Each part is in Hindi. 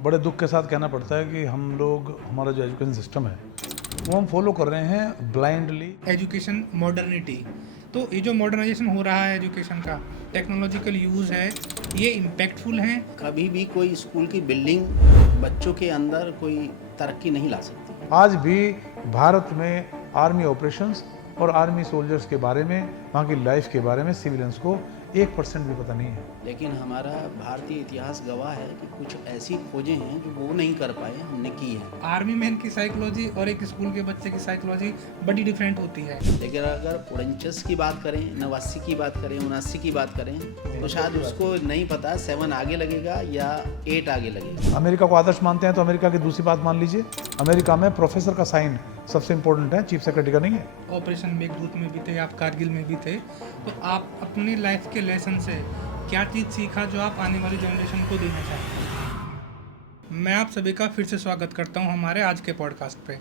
बड़े दुख के साथ कहना पड़ता है कि हम लोग, हमारा जो एजुकेशन सिस्टम है वो हम फॉलो कर रहे हैं ब्लाइंडली। एजुकेशन मॉडर्निटी, तो ये जो मॉडर्नाइजेशन हो रहा है एजुकेशन का, टेक्नोलॉजिकल यूज़ है, ये इम्पैक्टफुल है। कभी भी कोई स्कूल की बिल्डिंग बच्चों के अंदर कोई तरक्की नहीं ला सकती। आज भी भारत में आर्मी ऑपरेशंस और आर्मी सोल्जर्स के बारे में, वहाँ की लाइफ के बारे में सिविलियंस को 1% भी पता नहीं है। लेकिन हमारा भारतीय इतिहास गवाह है कि कुछ ऐसी खोजें हैं जो वो नहीं कर पाए, हमने की है। आर्मी मैन की साइकोलॉजी और एक स्कूल के बच्चे की साइकोलॉजी बड़ी डिफरेंट होती है। लेकिन अगर उड़नचस की बात करें, 89 की बात करें, 79 की बात करें, तो शायद उसको नहीं पता 7 आगे लगेगा या 8 आगे लगेगा। अमेरिका को आदर्श मानते हैं तो अमेरिका की दूसरी बात मान लीजिए, अमेरिका में प्रोफेसर का साइन सबसे इम्पोर्टेंट है, चीफ सेक्रेटरी का नहीं है। ऑपरेशन मेघदूत में भी थे, आप कारगिल में भी थे, तो आप अपनी लाइफ के लेसन से क्या चीज़ सीखा जो आप आने वाली जनरेशन को देना चाहते हैं? मैं आप सभी का फिर से स्वागत करता हूं हमारे आज के पॉडकास्ट पे।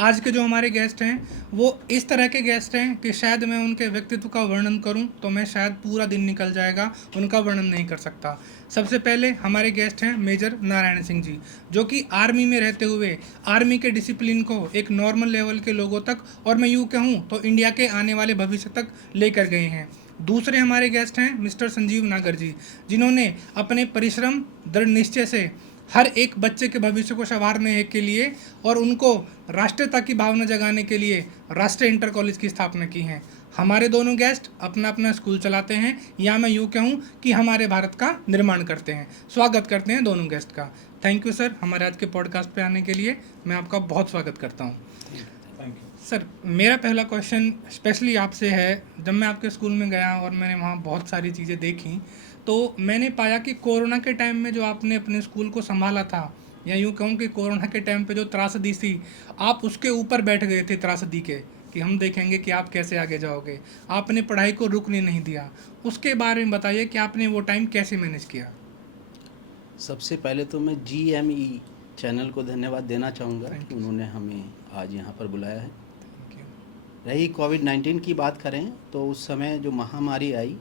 आज के जो हमारे गेस्ट हैं वो इस तरह के गेस्ट हैं कि शायद मैं उनके व्यक्तित्व का वर्णन करूं तो मैं शायद पूरा दिन निकल जाएगा, उनका वर्णन नहीं कर सकता। सबसे पहले हमारे गेस्ट हैं मेजर नारायण सिंह जी, जो कि आर्मी में रहते हुए आर्मी के डिसिप्लिन को एक नॉर्मल लेवल के लोगों तक, और मैं यूँ कहूँ तो इंडिया के आने वाले भविष्य तक लेकर गए हैं। दूसरे हमारे गेस्ट हैं मिस्टर संजीव नागर जी, जिन्होंने अपने परिश्रम, दृढ़ निश्चय से हर एक बच्चे के भविष्य को संवारने के लिए और उनको राष्ट्रीयता की भावना जगाने के लिए राष्ट्रीय इंटर कॉलेज की स्थापना की है। हमारे दोनों गेस्ट अपना अपना स्कूल चलाते हैं, या मैं यूँ कहूँ कि हमारे भारत का निर्माण करते हैं। स्वागत करते हैं दोनों गेस्ट का। थैंक यू सर, हमारे आज के पॉडकास्ट पे आने के लिए मैं आपका बहुत स्वागत करता हूँ। थैंक यू सर, मेरा पहला क्वेश्चन स्पेशली आपसे है। जब मैं आपके स्कूल में गया और मैंने वहाँ बहुत सारी चीज़ें देखी, तो मैंने पाया कि कोरोना के टाइम में जो आपने अपने स्कूल को संभाला था, या यूँ कहूँ कि कोरोना के टाइम पे जो त्रासदी थी, आप उसके ऊपर बैठ गए थे त्रासदी के, कि हम देखेंगे कि आप कैसे आगे जाओगे। आपने पढ़ाई को रुकने नहीं दिया। उसके बारे में बताइए कि आपने वो टाइम कैसे मैनेज किया। सबसे पहले तो मैं GME चैनल को धन्यवाद देना चाहूँगा Thank कि you, उन्होंने हमें आज यहाँ पर बुलाया है। Thank you. रही कोविड-19 की बात करें तो उस समय जो महामारी आई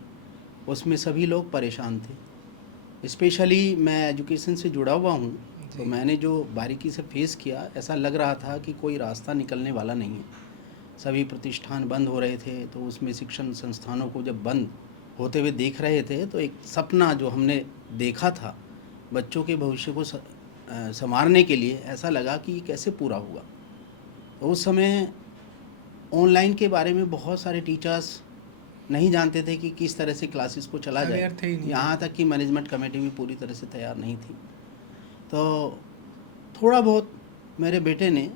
उसमें सभी लोग परेशान थे। स्पेशली मैं एजुकेशन से जुड़ा हुआ हूँ, तो मैंने जो बारीकी से फेस किया, ऐसा लग रहा था कि कोई रास्ता निकलने वाला नहीं है। सभी प्रतिष्ठान बंद हो रहे थे, तो उसमें शिक्षण संस्थानों को जब बंद होते हुए देख रहे थे तो एक सपना जो हमने देखा था बच्चों के भविष्य को संवारने के लिए, ऐसा लगा कि ये कैसे पूरा होगा। तो उस समय ऑनलाइन के बारे में बहुत सारे टीचर्स नहीं जानते थे कि किस तरह से क्लासेस को चला जाए। Aware थे ही नहीं। यहाँ तक कि मैनेजमेंट कमेटी भी पूरी तरह से तैयार नहीं थी। तो थोड़ा बहुत मेरे बेटे ने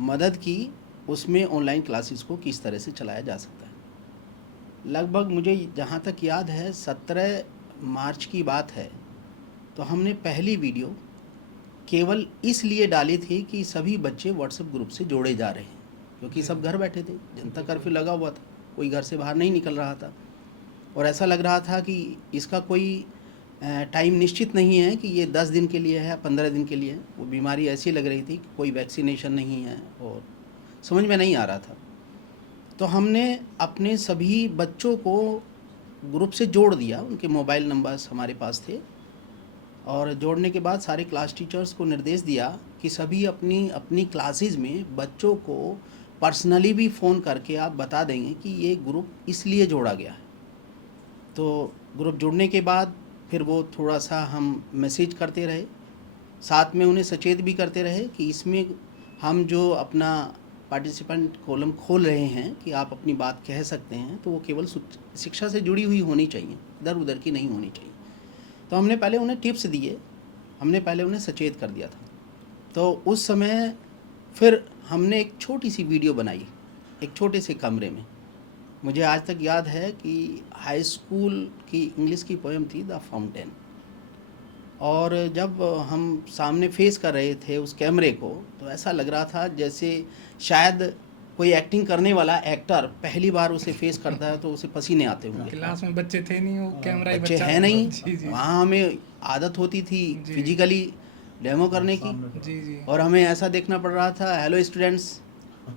मदद की उसमें, ऑनलाइन क्लासेस को किस तरह से चलाया जा सकता है। लगभग मुझे जहाँ तक याद है 17 मार्च की बात है, तो हमने पहली वीडियो केवल इसलिए डाली थी कि सभी बच्चे व्हाट्सएप ग्रुप से जोड़े जा रहे हैं, क्योंकि सब घर बैठे थे, जनता कर्फ्यू लगा हुआ था, कोई घर से बाहर नहीं निकल रहा था, और ऐसा लग रहा था कि इसका कोई टाइम निश्चित नहीं है कि ये 10 दिन के लिए है, 15 दिन के लिए है। वो बीमारी ऐसी लग रही थी कि कोई वैक्सीनेशन नहीं है और समझ में नहीं आ रहा था। तो हमने अपने सभी बच्चों को ग्रुप से जोड़ दिया, उनके मोबाइल नंबर्स हमारे पास थे, और जोड़ने के बाद सारे क्लास टीचर्स को निर्देश दिया कि सभी अपनी अपनी क्लासेस में बच्चों को पर्सनली भी फ़ोन करके आप बता देंगे कि ये ग्रुप इसलिए जोड़ा गया है। तो ग्रुप जुड़ने के बाद फिर वो थोड़ा सा हम मैसेज करते रहे, साथ में उन्हें सचेत भी करते रहे कि इसमें हम जो अपना पार्टिसिपेंट कॉलम खोल रहे हैं कि आप अपनी बात कह सकते हैं, तो वो केवल शिक्षा से जुड़ी हुई होनी चाहिए, इधर उधर की नहीं होनी चाहिए। तो हमने पहले उन्हें टिप्स दिए, हमने पहले उन्हें सचेत कर दिया था। तो उस समय फिर हमने एक छोटी सी वीडियो बनाई, एक छोटे से कमरे में। मुझे आज तक याद है कि हाई स्कूल की इंग्लिश की पोएम थी द फाउंटेन, और जब हम सामने फेस कर रहे थे उस कैमरे को, तो ऐसा लग रहा था जैसे शायद कोई एक्टिंग करने वाला एक्टर पहली बार उसे फेस करता है तो उसे पसीने आते होंगे। क्लास में बच्चे थे नहीं, वो कैमरा ही बच्चे बच्चा हैं नहीं, जी जी वहाँ हमें आदत होती थी जी। फिजिकली डेमो करने की, जी जी। और हमें ऐसा देखना पड़ रहा था, हेलो स्टूडेंट्स,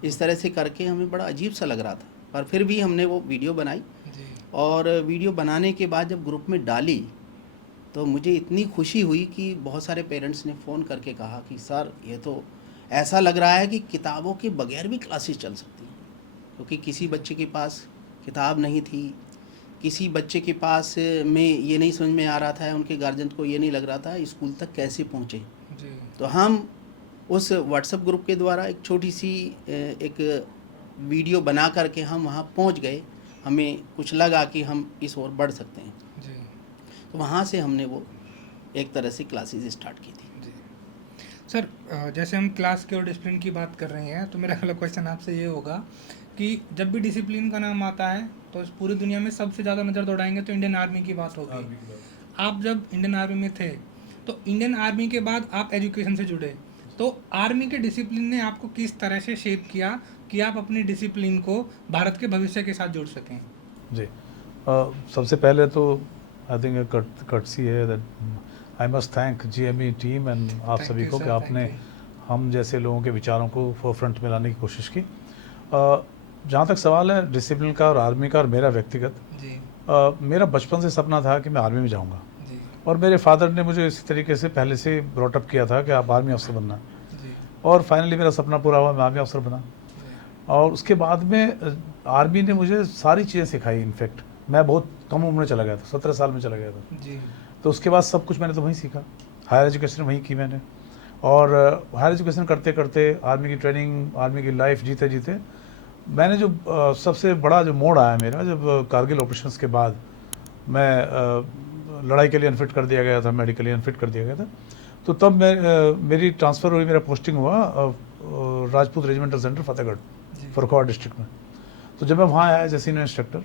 इस तरह से करके हमें बड़ा अजीब सा लग रहा था। पर फिर भी हमने वो वीडियो बनाई, जी और वीडियो बनाने के बाद जब ग्रुप में डाली तो मुझे इतनी खुशी हुई कि बहुत सारे पेरेंट्स ने फ़ोन करके कहा कि सर ये तो ऐसा लग रहा है कि किताबों के बगैर भी क्लासेस चल सकती हैं, क्योंकि किसी बच्चे के पास किताब नहीं थी, किसी बच्चे के पास में ये नहीं समझ में आ रहा था, उनके गार्जियन को ये नहीं लग रहा था स्कूल तक कैसे पहुँचे। जी तो हम उस व्हाट्सएप ग्रुप के द्वारा एक छोटी सी एक वीडियो बना करके हम वहाँ पहुँच गए, हमें कुछ लगा कि हम इस ओर बढ़ सकते हैं, जी तो वहाँ से हमने वो एक तरह से क्लासेस स्टार्ट की थी। जी सर, जैसे हम क्लास के और डिसिप्लिन की बात कर रहे हैं, तो मेरा अगला क्वेश्चन आपसे ये होगा कि जब भी डिसिप्लिन का नाम आता है तो इस पूरी दुनिया में सबसे ज़्यादा नज़र दौड़ाएंगे तो इंडियन आर्मी की बात होगी। आप जब इंडियन आर्मी में थे तो इंडियन आर्मी के बाद आप एजुकेशन से जुड़े, तो आर्मी के डिसिप्लिन ने आपको किस तरह से शेप किया कि आप अपनी डिसिप्लिन को भारत के भविष्य के साथ जोड़ सकें? जी सबसे पहले तो आई थिंक कर्टसी है that I must thank GME team and आप Thank सभी you, को sir, कि आपने thank you. हम जैसे लोगों के विचारों को फोरफ्रंट में लाने की कोशिश की। जहाँ तक सवाल है डिसिप्लिन का और आर्मी का और मेरा व्यक्तिगत, जी मेरा बचपन से सपना था कि मैं आर्मी में जाऊँगा, जी और मेरे फादर ने मुझे इसी तरीके से पहले से ब्रॉटअप किया था कि आप आर्मी अफसर बनना, जी और फाइनली मेरा सपना पूरा हुआ, मैं आर्मी अफसर बना। जी और उसके बाद में आर्मी ने मुझे सारी चीज़ें सिखाई। इनफैक्ट मैं बहुत कम उम्र में चला गया था, 17 साल में चला गया था, जी तो उसके बाद सब कुछ मैंने तो वहीं सीखा, हायर एजुकेशन वहीं की मैंने। और हायर एजुकेशन करते करते आर्मी की ट्रेनिंग, आर्मी की लाइफ जीते जीते मैंने जो सबसे बड़ा जो मोड़ आया मेरा, जब कारगिल ऑपरेशंस के बाद मैं लड़ाई के लिए अनफिट कर दिया गया था, मेडिकली अनफिट कर दिया गया था, तो तब मैं मेरी ट्रांसफ़र हुई, मेरा पोस्टिंग हुआ राजपूत रेजिमेंटल सेंटर फतेहगढ़ जी फरुखाबाद डिस्ट्रिक्ट में। तो जब मैं वहाँ आया एज ए सीनियर इंस्ट्रक्टर,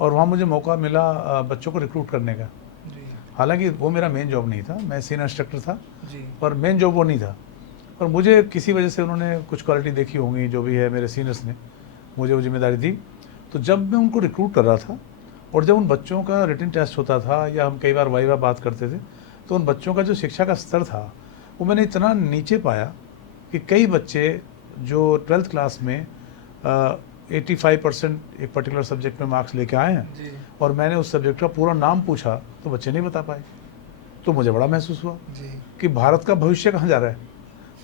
और वहाँ मुझे मौका मिला बच्चों को रिक्रूट करने का। जी हालांकि वो मेरा मेन जॉब नहीं था, मैं सीनियर इंस्ट्रक्टर था, जी पर मेन जॉब वो नहीं था। पर मुझे किसी वजह से उन्होंने कुछ क्वालिटी देखी होंगी, जो भी है मेरे सीनियर्स ने मुझे वो जिम्मेदारी दी। तो जब मैं उनको रिक्रूट कर रहा था और जब उन बच्चों का रिटन टेस्ट होता था या हम कई बार वाइवा बात करते थे, तो उन बच्चों का जो शिक्षा का स्तर था वो मैंने इतना नीचे पाया कि कई बच्चे जो 12th क्लास में 85% एक पर्टिकुलर सब्जेक्ट में मार्क्स लेके आए हैं, जी और मैंने उस सब्जेक्ट का पूरा नाम पूछा तो बच्चे नहीं बता पाए। तो मुझे बड़ा महसूस हुआ जी कि भारत का भविष्य कहाँ जा रहा है।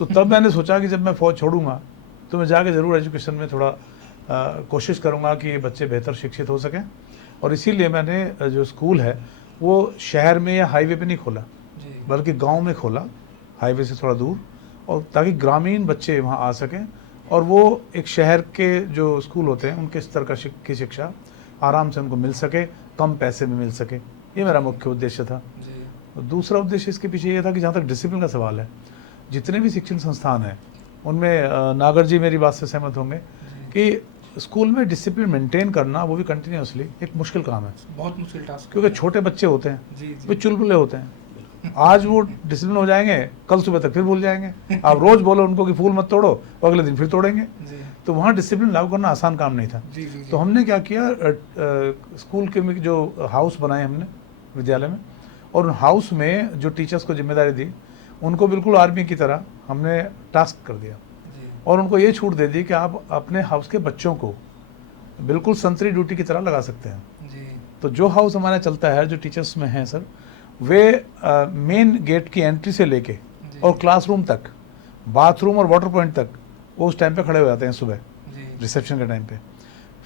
तो तब मैंने सोचा कि जब मैं फ़ौज छोड़ूंगा तो मैं जाके ज़रूर एजुकेशन में थोड़ा कोशिश करूंगा कि ये बच्चे बेहतर शिक्षित हो सकें। और इसीलिए मैंने जो स्कूल है वो शहर में या हाईवे पे नहीं खोला, जी बल्कि गांव में खोला, हाईवे से थोड़ा दूर, और ताकि ग्रामीण बच्चे वहाँ आ सकें और वो एक शहर के जो स्कूल होते हैं उनके स्तर का की शिक्षा आराम से उनको मिल सके, कम पैसे में मिल सके। ये मेरा मुख्य उद्देश्य था। जी दूसरा उद्देश्य इसके पीछे ये था कि जहाँ तक डिसिप्लिन का सवाल है, जितने भी शिक्षण संस्थान हैं उनमें नागर जी मेरी बात से सहमत होंगे कि स्कूल में डिसिप्लिन मेंटेन करना, वो भी कंटिन्यूसली, एक मुश्किल काम है, बहुत मुश्किल टास्क क्योंकि छोटे बच्चे होते हैं, जी वे जी चुलबुले होते हैं। आज वो डिसिप्लिन हो जाएंगे, कल सुबह तक फिर भूल जाएंगे। आप रोज बोलो उनको कि फूल मत तोड़ो, और अगले दिन फिर तोड़ेंगे। जी तो वहाँ डिसिप्लिन लागू करना आसान काम नहीं था। जी जी तो हमने क्या किया, स्कूल के में जो हाउस बनाए हमने विद्यालय में, और उन हाउस में जो टीचर्स को जिम्मेदारी दी उनको बिल्कुल आर्मी की तरह हमने टास्क कर दिया, जी और उनको ये छूट दे दी कि आप अपने हाउस के बच्चों को बिल्कुल संतरी ड्यूटी की तरह लगा सकते हैं। जी तो जो हाउस हमारा चलता है, जो टीचर्स में हैं सर, वे मेन गेट की एंट्री से लेके जी और क्लासरूम तक, बाथरूम और वाटर पॉइंट तक वो उस टाइम पे खड़े हो जाते हैं सुबह जी रिसेप्शन के टाइम पे।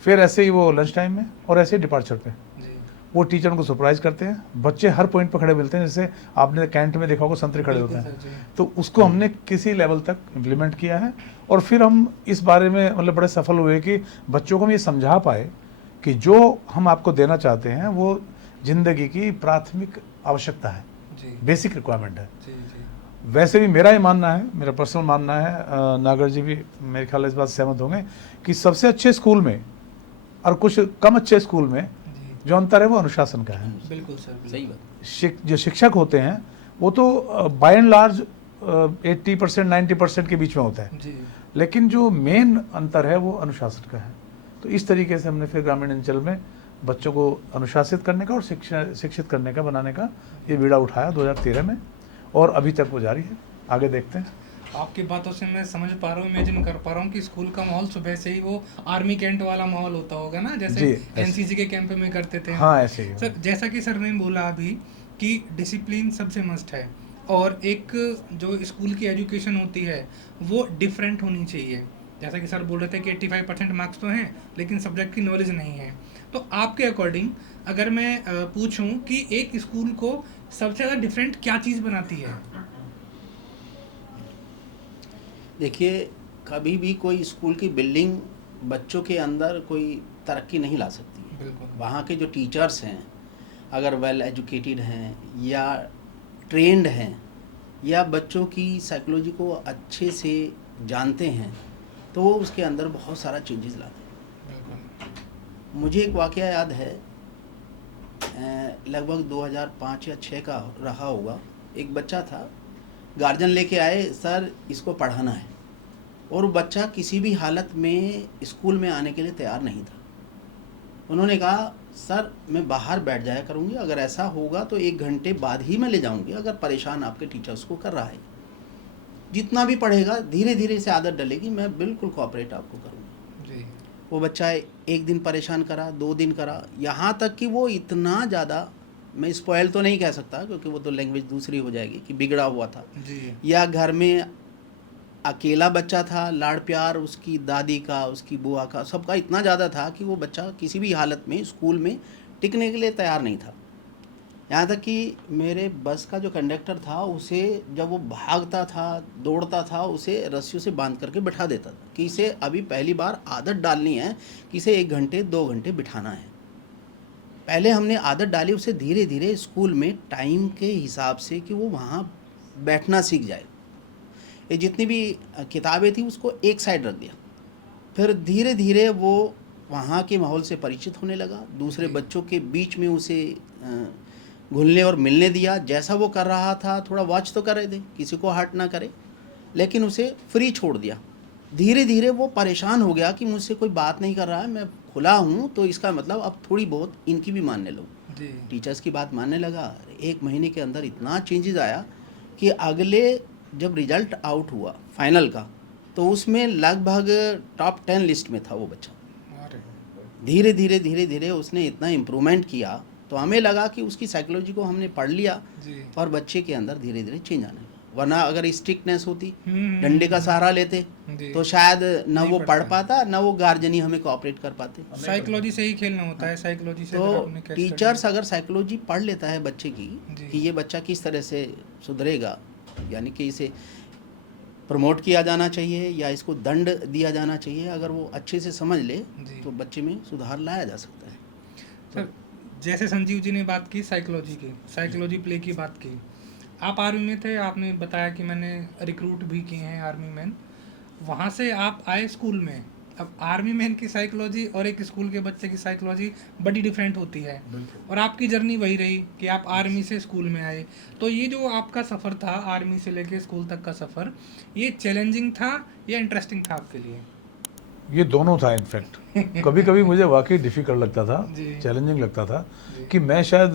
फिर ऐसे ही वो लंच टाइम में और ऐसे ही डिपार्चर पे जी वो टीचर उनको सरप्राइज करते हैं। बच्चे हर पॉइंट पर खड़े मिलते हैं, जैसे आपने कैंट में देखा होगा संतरी खड़े होते बिल्कुल हैं। सर, जी तो उसको हमने किसी लेवल तक इम्प्लीमेंट किया है, और फिर हम इस बारे में मतलब बड़े सफल हुए कि बच्चों को हम ये समझा पाए कि जो हम आपको देना चाहते हैं वो जिंदगी की प्राथमिक आवश्यकता है, जी बेसिक रिक्वायरमेंट है। जी जी वैसे भी मेरा ये मानना है, मेरा पर्सनल मानना है, नागर जी भी मेरे ख्याल इस बात से सहमत होंगे कि सबसे अच्छे स्कूल में और कुछ कम अच्छे स्कूल में जी जो अंतर है वो अनुशासन का है। बिल्कुल सर बिल्कुल। सही बात। जो शिक्षक होते हैं वो तो बाय एंड लार्ज 80% 90% के बीच में होता है, जी लेकिन जो मेन अंतर है वो अनुशासन का है। तो इस तरीके से हमने फिर ग्रामीण अंचल में बच्चों को अनुशासित करने का और शिक्षित करने का, बनाने का ये बीड़ा उठाया 2013 में, और अभी तक वो जारी है। आगे देखते हैं। आपकी बातों से मैं समझ पा रहा हूँ, इमेजिन कर पा रहा हूँ कि स्कूल का माहौल सुबह से ही वो आर्मी कैंट वाला माहौल होता होगा ना, जैसे जी, ऐसे। एनसीसी के कैंप में करते थे। हाँ ऐसे ही है। सर जैसा कि सर ने बोला अभी कि डिसिप्लिन सबसे मस्ट है और एक जो स्कूल की एजुकेशन होती है वो डिफरेंट होनी चाहिए। जैसा कि सर बोल रहे थे कि 85% मार्क्स तो हैं लेकिन सब्जेक्ट की नॉलेज नहीं है। तो आपके अकॉर्डिंग अगर मैं पूछूं कि एक स्कूल को सबसे ज़्यादा डिफरेंट क्या चीज़ बनाती है? देखिए, कभी भी कोई स्कूल की बिल्डिंग बच्चों के अंदर कोई तरक्की नहीं ला सकती है। बिल्कुल। वहाँ के जो टीचर्स हैं, अगर वेल एजुकेटेड हैं या ट्रेंड हैं या बच्चों की साइकोलॉजी को अच्छे से जानते हैं, तो वो उसके अंदर बहुत सारा चेंजेस लाते हैं। बिल्कुल। मुझे एक वाकया याद है, लगभग 2005 या 6 का रहा होगा। एक बच्चा था, गार्जियन लेके आए, सर इसको पढ़ाना है, और वो बच्चा किसी भी हालत में स्कूल में आने के लिए तैयार नहीं था। उन्होंने कहा, सर मैं बाहर बैठ जाया करूँगी, अगर ऐसा होगा तो 1 घंटे बाद ही मैं ले जाऊँगी, अगर परेशान आपके टीचर्स को कर रहा है। जितना भी पढ़ेगा धीरे धीरे इसे आदत डलेगी, मैं बिल्कुल कोऑपरेट आपको करूँगा। जी। वो बच्चा 1 दिन परेशान करा, 2 दिन करा, यहाँ तक कि वो इतना ज़्यादा, मैं स्पॉयल तो नहीं कह सकता क्योंकि वो तो लैंग्वेज दूसरी हो जाएगी, कि बिगड़ा हुआ था, जी। या घर में अकेला बच्चा था, लाड़ प्यार उसकी दादी का, उसकी बुआ का, सबका इतना ज़्यादा था कि वो बच्चा किसी भी हालत में स्कूल में टिकने के लिए तैयार नहीं था। यहाँ तक कि मेरे बस का जो कंडक्टर था, उसे जब वो भागता था, दौड़ता था, उसे रस्सियों से बांध करके बिठा देता था कि इसे अभी पहली बार आदत डालनी है कि इसे 1 घंटे 2 घंटे बिठाना है। पहले हमने आदत डाली उसे धीरे धीरे स्कूल में टाइम के हिसाब से, कि वो वहाँ बैठना सीख जाए। ये जितनी भी किताबें थी उसको एक साइड रख दिया, फिर धीरे धीरे वो वहाँ के माहौल से परिचित होने लगा, दूसरे बच्चों के बीच में उसे घुलने और मिलने दिया। जैसा वो कर रहा था, थोड़ा वॉच तो करे दे, किसी को हर्ट ना करे, लेकिन उसे फ्री छोड़ दिया। धीरे धीरे वो परेशान हो गया कि मुझसे कोई बात नहीं कर रहा है, मैं खुला हूँ, तो इसका मतलब अब थोड़ी बहुत इनकी भी मानने लो। जी। टीचर्स की बात मानने लगा। 1 महीने के अंदर इतना चेंजेस आया कि अगले जब रिजल्ट आउट हुआ फाइनल का, तो उसमें लगभग टॉप 10 लिस्ट में था वो बच्चा। अरे। धीरे धीरे धीरे धीरे उसने इतना इम्प्रूवमेंट किया, तो हमें लगा कि उसकी साइकोलॉजी को हमने पढ़ लिया, जी। और बच्चे के अंदर धीरे धीरे चेंज आने लगा। वरना अगर स्ट्रिक्टनेस होती, हम्म। डंडे का सहारा लेते, जी। तो शायद न नहीं वो पढ़ पढ़ पाते। पाता, न वो गार्जियन ही हमें कोऑपरेट कर पाते। साइकोलॉजी से ही खेलना होता है, साइकोलॉजी से अगर तो आपने कैच टीचर्स अगर साइकोलॉजी पढ़ लेता है बच्चे की, जी। कि ये बच्चा किस तरह से सुधरेगा, यानी कि इसे प्रमोट किया जाना चाहिए या इसको दंड दिया जाना चाहिए, अगर वो अच्छे से समझ ले, जी। तो बच्चे में सुधार लाया जा सकता है। सर, जैसे संजीव जी ने बात की साइकोलॉजी की, साइकोलॉजी प्ले की बात की, आप आर्मी में थे, आपने बताया कि मैंने रिक्रूट भी किए हैं आर्मी मैन, वहाँ से आप आए स्कूल में। अब आर्मी मैन की साइकोलॉजी और एक स्कूल के बच्चे की साइकोलॉजी बड़ी डिफरेंट होती है, और आपकी जर्नी वही रही कि आप आर्मी से स्कूल में आए। तो ये जो आपका सफ़र था आर्मी से लेके स्कूल तक का सफ़र, ये चैलेंजिंग था या इंटरेस्टिंग था आपके लिए? ये दोनों था इनफैक्ट। कभी कभी मुझे वाकई डिफ़िकल्ट लगता था, जी। चैलेंजिंग लगता था जी। कि मैं शायद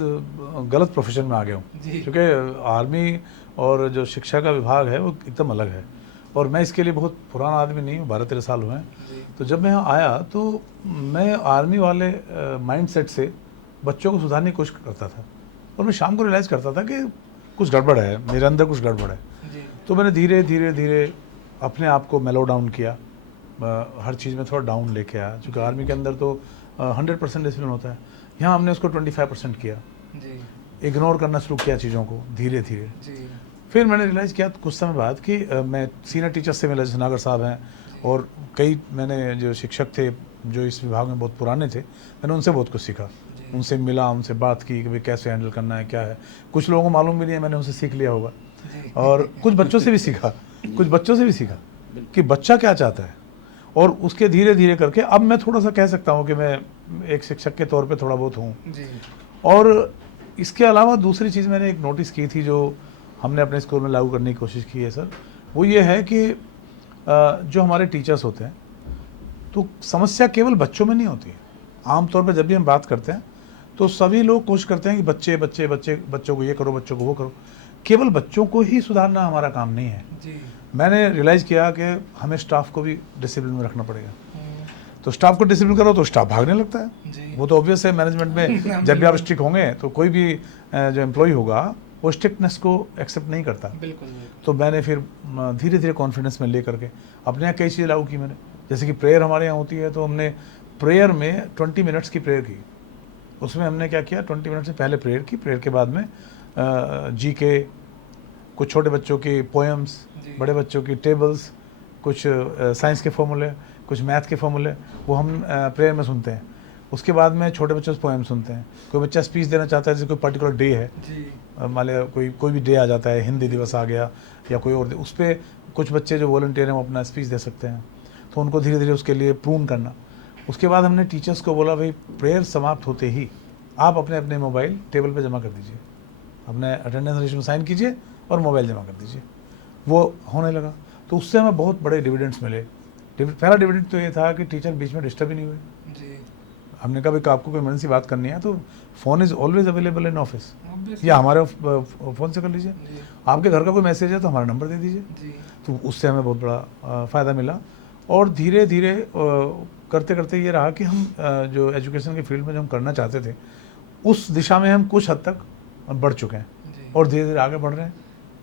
गलत प्रोफेशन में आ गया हूँ, जी। क्योंकि आर्मी और जो शिक्षा का विभाग है वो एकदम अलग है, और मैं इसके लिए बहुत पुराना आदमी नहीं हूँ, 12-13 साल हुए हैं। जी। तो जब मैं यहाँ आया तो मैं आर्मी वाले माइंडसेट से बच्चों को सुधारने की कोशिश करता था, और मैं शाम को रियलाइज़ करता था कि कुछ गड़बड़ है, मेरे अंदर कुछ गड़बड़ है। जी। तो मैंने धीरे धीरे धीरे अपने आप को मेलो डाउन किया, हर चीज़ में थोड़ा डाउन लेके आया, क्योंकि आर्मी के अंदर तो 100% डिसिप्लिन होता है, यहाँ हमने उसको 25% किया, जी। इग्नोर करना शुरू किया चीज़ों को धीरे धीरे। जी। फिर मैंने रियलाइज़ किया कुछ समय बाद कि मैं सीनियर टीचर्स से मिला, जैसे नागर साहब हैं, और कई मैंने जो शिक्षक थे जो इस विभाग में बहुत पुराने थे, मैंने उनसे बहुत कुछ सीखा, जी। उनसे मिला, उनसे बात की कि भाई कैसे हैंडल करना है, क्या है। कुछ लोगों को मालूम भी नहीं है, मैंने उनसे सीख लिया होगा, जी। और कुछ बच्चों से भी सीखा, कुछ बच्चों से भी सीखा कि बच्चा क्या चाहता है, और उसके धीरे धीरे करके अब मैं थोड़ा सा कह सकता हूँ कि मैं एक शिक्षक के तौर पे थोड़ा बहुत हूँ। जी। और इसके अलावा दूसरी चीज़ मैंने एक नोटिस की थी, जो हमने अपने स्कूल में लागू करने की कोशिश की है सर, वो ये है कि जो हमारे टीचर्स होते हैं, तो समस्या केवल बच्चों में नहीं होती है। आमतौर पर जब भी हम बात करते हैं तो सभी लोग कोशिश करते हैं कि बच्चे बच्चे बच्चे बच्चों को ये करो, बच्चों को वो करो। केवल बच्चों को ही सुधारना हमारा काम नहीं है। जी। मैंने रियलाइज़ किया कि हमें स्टाफ को भी डिसिप्लिन में रखना पड़ेगा। तो स्टाफ को डिसिप्लिन करो तो स्टाफ भागने लगता है। जी वो तो ऑब्वियस है, मैनेजमेंट में जब भी आप स्ट्रिक्ट होंगे तो कोई भी जो एम्प्लॉय होगा वो स्ट्रिक्टनेस को एक्सेप्ट नहीं करता। बिल्कुल बिल्कुल। तो मैंने फिर धीरे धीरे कॉन्फिडेंस में ले करके अपने यहाँ कई चीज़ें लागू की मैंने। जैसे कि प्रेयर हमारे यहाँ होती है, तो हमने प्रेयर में 20 मिनट्स की प्रेयर की। उसमें हमने क्या किया, 20 मिनट से पहले प्रेयर की, प्रेयर के बाद में जीके, कुछ छोटे बच्चों की पोएम्स, जी। बड़े बच्चों की टेबल्स, कुछ साइंस के फॉर्मूले, कुछ मैथ के फॉर्मूले, वो हम प्रेयर में सुनते हैं। उसके बाद में छोटे बच्चों से पोएम सुनते हैं। कोई बच्चा स्पीच देना चाहता है, जैसे कोई पर्टिकुलर डे है, जी मान लिया कोई भी डे आ जाता है, हिंदी दिवस आ गया या कोई और, उस पर कुछ बच्चे जो वॉलंटियर हैं वो अपना स्पीच दे सकते हैं, तो उनको धीरे धीरे उसके लिए प्रून करना। उसके बाद हमने टीचर्स को बोला, भाई प्रेयर समाप्त होते ही आप अपने अपने मोबाइल टेबल पे जमा कर दीजिए, अपने अटेंडेंस रजिस्टर में साइन कीजिए और मोबाइल जमा कर दीजिए। वो होने लगा, तो उससे हमें बहुत बड़े डिविडेंड्स मिले। पहला डिविडेंड तो ये था कि टीचर बीच में डिस्टर्ब ही नहीं हुए। जी हमने कहा भाई आपको कोई इमरजेंसी बात करनी है तो phone is always available in office, obviously। या हमारे फ़ोन से कर लीजिए। जी आपके घर का कोई मैसेज है तो हमारा नंबर दे दीजिए। जी तो उससे हमें बहुत बड़ा फ़ायदा मिला। और धीरे धीरे करते करते ये रहा कि हम जो एजुकेशन के फील्ड में जो हम करना चाहते थे उस दिशा में हम कुछ हद तक बढ़ चुके हैं जी। और धीरे धीरे आगे बढ़ रहे हैं।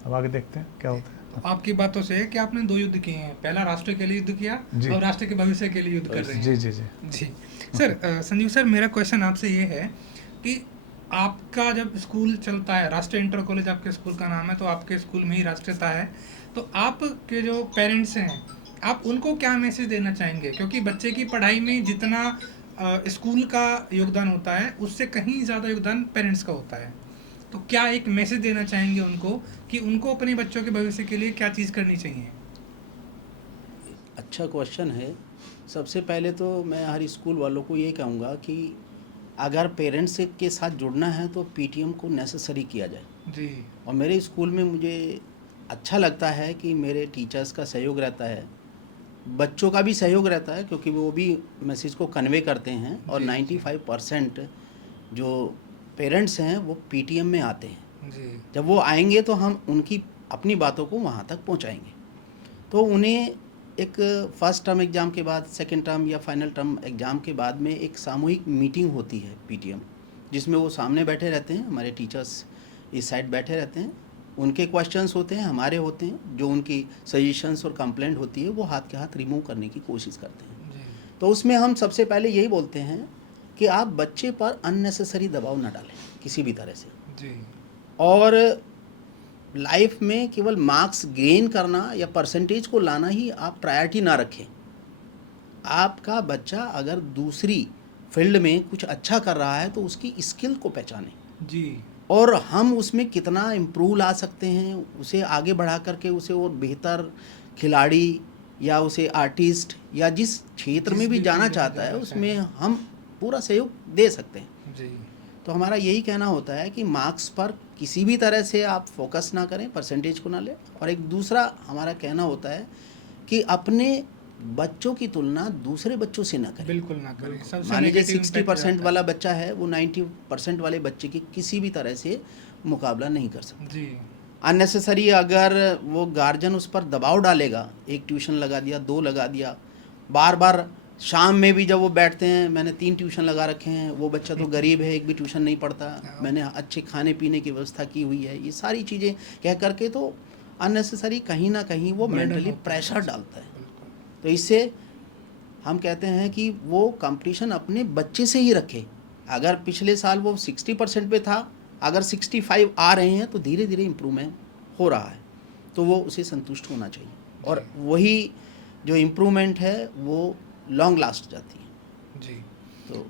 अब आगे देखते हैं क्या होता है। तो आपकी बातों से है कि आपने 2 युद्ध किए हैं, पहला राष्ट्र के लिए युद्ध किया जी। और राष्ट्र के भविष्य के लिए युद्ध कर रहे हैं। जी जी जी। जी सर, संजीव सर, मेरा क्वेश्चन आपसे ये है कि आपका जब स्कूल चलता है, राष्ट्रीय इंटर कॉलेज आपके स्कूल का नाम है, तो आपके स्कूल में ही राष्ट्रीयता है, तो आपके जो पेरेंट्स हैं आप उनको क्या मैसेज देना चाहेंगे? क्योंकि बच्चे की पढ़ाई में जितना स्कूल का योगदान होता है उससे कहीं ज़्यादा योगदान पेरेंट्स का होता है, तो क्या एक मैसेज देना चाहेंगे उनको कि उनको अपने बच्चों के भविष्य के लिए क्या चीज़ करनी चाहिए? अच्छा क्वेश्चन है। सबसे पहले तो मैं हर स्कूल वालों को ये कहूँगा कि अगर पेरेंट्स के साथ जुड़ना है तो पीटीएम को नेसेसरी किया जाए। जी और मेरे स्कूल में मुझे अच्छा लगता है कि मेरे टीचर्स का सहयोग रहता है, बच्चों का भी सहयोग रहता है, क्योंकि वो भी मैसेज को कन्वे करते हैं। और जी, 95% जो पेरेंट्स हैं वो पीटीएम में आते हैं। जी जब वो आएंगे तो हम उनकी अपनी बातों को वहाँ तक पहुँचाएंगे। तो उन्हें एक फर्स्ट टर्म एग्ज़ाम के बाद, सेकंड टर्म या फाइनल टर्म एग्ज़ाम के बाद में एक सामूहिक मीटिंग होती है पीटीएम, जिसमें वो सामने बैठे रहते हैं, हमारे टीचर्स इस साइड बैठे रहते हैं, उनके क्वेश्चंस होते हैं, हमारे होते हैं, जो उनकी सजेशंस और कंप्लेंट होती है वो हाथ के हाथ रिमूव करने की कोशिश करते हैं। जी तो उसमें हम सबसे पहले यही बोलते हैं कि आप बच्चे पर अननेसेसरी दबाव न डालें किसी भी तरह से, जी और लाइफ में केवल मार्क्स गेन करना या परसेंटेज को लाना ही आप प्रायोरिटी ना रखें। आपका बच्चा अगर दूसरी फील्ड में कुछ अच्छा कर रहा है तो उसकी स्किल को पहचानें, जी और हम उसमें कितना इम्प्रूव ला सकते हैं, उसे आगे बढ़ा करके उसे और बेहतर खिलाड़ी या उसे आर्टिस्ट या जिस क्षेत्र में जिस भी भी जाना फील्ड में चाहता है जाना उसमें चाहे। हम पूरा सहयोग दे सकते हैं। जी तो हमारा यही कहना होता है कि मार्क्स पर किसी भी तरह से आप फोकस ना करें, परसेंटेज को ना लें। और एक दूसरा हमारा कहना होता है कि अपने बच्चों की तुलना दूसरे बच्चों से ना करें। बिल्कुल ना करें। सबसे मान लीजिए negative impact 60% जाता वाला बच्चा है, वो 90% वाले बच्चे की किसी भी तरह से मुकाबला नहीं कर सकता। है। जी अननेसेसरी अगर वो गार्जियन उस पर दबाव डालेगा, एक ट्यूशन लगा दिया, 2 लगा दिया, बार बार शाम में भी जब वो बैठते हैं, मैंने 3 ट्यूशन लगा रखे हैं, वो बच्चा तो गरीब है, एक भी ट्यूशन नहीं पढ़ता, मैंने अच्छे खाने पीने की व्यवस्था की हुई है, ये सारी चीज़ें कह करके तो अननेसेसरी कहीं ना कहीं वो Burden मेंटली होता है। प्रेशर डालता है। बिल्कुल। तो इससे हम कहते हैं कि वो कंपटीशन अपने बच्चे से ही रखे। अगर पिछले साल वो 60% पे था, अगर 65 आ रहे हैं तो धीरे धीरे इम्प्रूवमेंट हो रहा है, तो वो उसे संतुष्ट होना चाहिए, और वही जो इम्प्रूवमेंट है वो लॉन्ग लास्ट जाती है। जी तो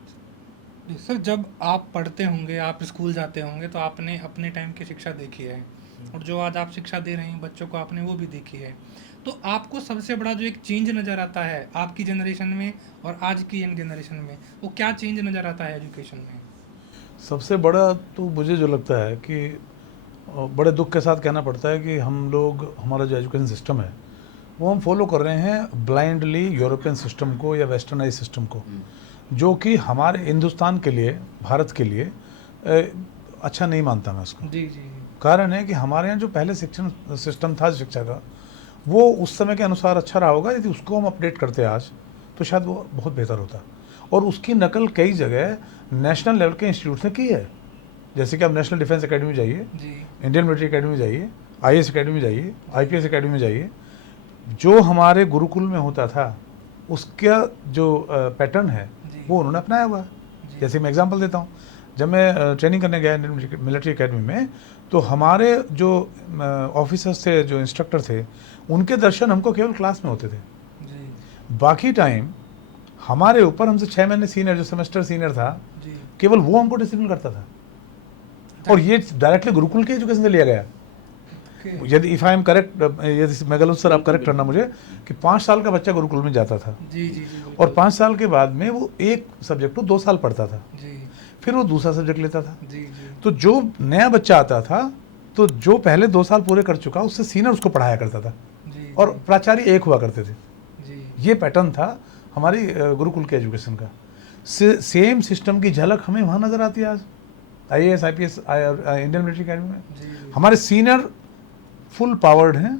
सर, जब आप पढ़ते होंगे, आप स्कूल जाते होंगे, तो आपने अपने टाइम की शिक्षा देखी है और जो आज आप शिक्षा दे रहे हैं बच्चों को, आपने वो भी देखी है। तो आपको सबसे बड़ा जो एक चेंज नज़र आता है आपकी जनरेशन में और आज की यंग जनरेशन में, वो क्या चेंज नज़र आता है एजुकेशन में? सबसे बड़ा तो मुझे जो लगता है कि बड़े दुख के साथ कहना पड़ता है कि हम लोग, हमारा जो एजुकेशन सिस्टम है वो हम फॉलो कर रहे हैं ब्लाइंडली यूरोपियन सिस्टम को या वेस्टर्नाइज सिस्टम को, जो कि हमारे हिंदुस्तान के लिए, भारत के लिए अच्छा नहीं मानता मैं उसको। जी जी कारण है कि हमारे यहाँ जो पहले शिक्षण सिस्टम था शिक्षा का, वो उस समय के अनुसार अच्छा रहा होगा। यदि उसको हम अपडेट करते आज तो शायद वो बहुत बेहतर होता। और उसकी नकल कई जगह नेशनल लेवल के इंस्टीट्यूट ने की है। जैसे कि आप नेशनल डिफेंस एकेडमी जाइए, जी इंडियन मिलिट्री एकेडमी में जाइए, IAS एकेडमी में जाइए, IPS एकेडमी में जाइए, जो हमारे गुरुकुल में होता था उसका जो पैटर्न है जी। वो उन्होंने अपनाया हुआ है। जी। जैसे मैं एग्जांपल देता हूँ, जब मैं ट्रेनिंग करने गया इंडियन मिलिट्री एकेडमी में, तो हमारे जो ऑफिसर्स थे, जो इंस्ट्रक्टर थे, उनके दर्शन हमको केवल क्लास में होते थे। जी बाकी टाइम हमारे ऊपर हमसे 6 महीने सीनियर, जो सेमेस्टर सीनियर था, जी केवल वो हमको डिसिप्लिन करता था। और ये डायरेक्टली गुरुकुल के एजुकेशन से लिया गया। ओके। यदि इफ आई एम करेक्ट, यदि मैं गलत सर आप करेक्ट करना मुझे, कि 5 साल का बच्चा गुरुकुल में जाता था जी जी जी और बिल्कुल। 5 साल के बाद में वो एक सब्जेक्ट को 2 साल पढ़ता था, जी फिर वो दूसरा सब्जेक्ट लेता था। जी जी तो जो नया बच्चा आता था, तो जो पहले 2 साल पूरे कर चुका उससे सीनियर उसको पढ़ाया करता था, जी और प्राचार्य एक हुआ करते थे। जी ये पैटर्न था हमारी गुरुकुल के एजुकेशन का। सेम सिस्टम की झलक हमें वहाँ नज़र आती है आज IAS IPS Indian military academy में। जी जी हमारे सीनियर फुल पावर्ड हैं,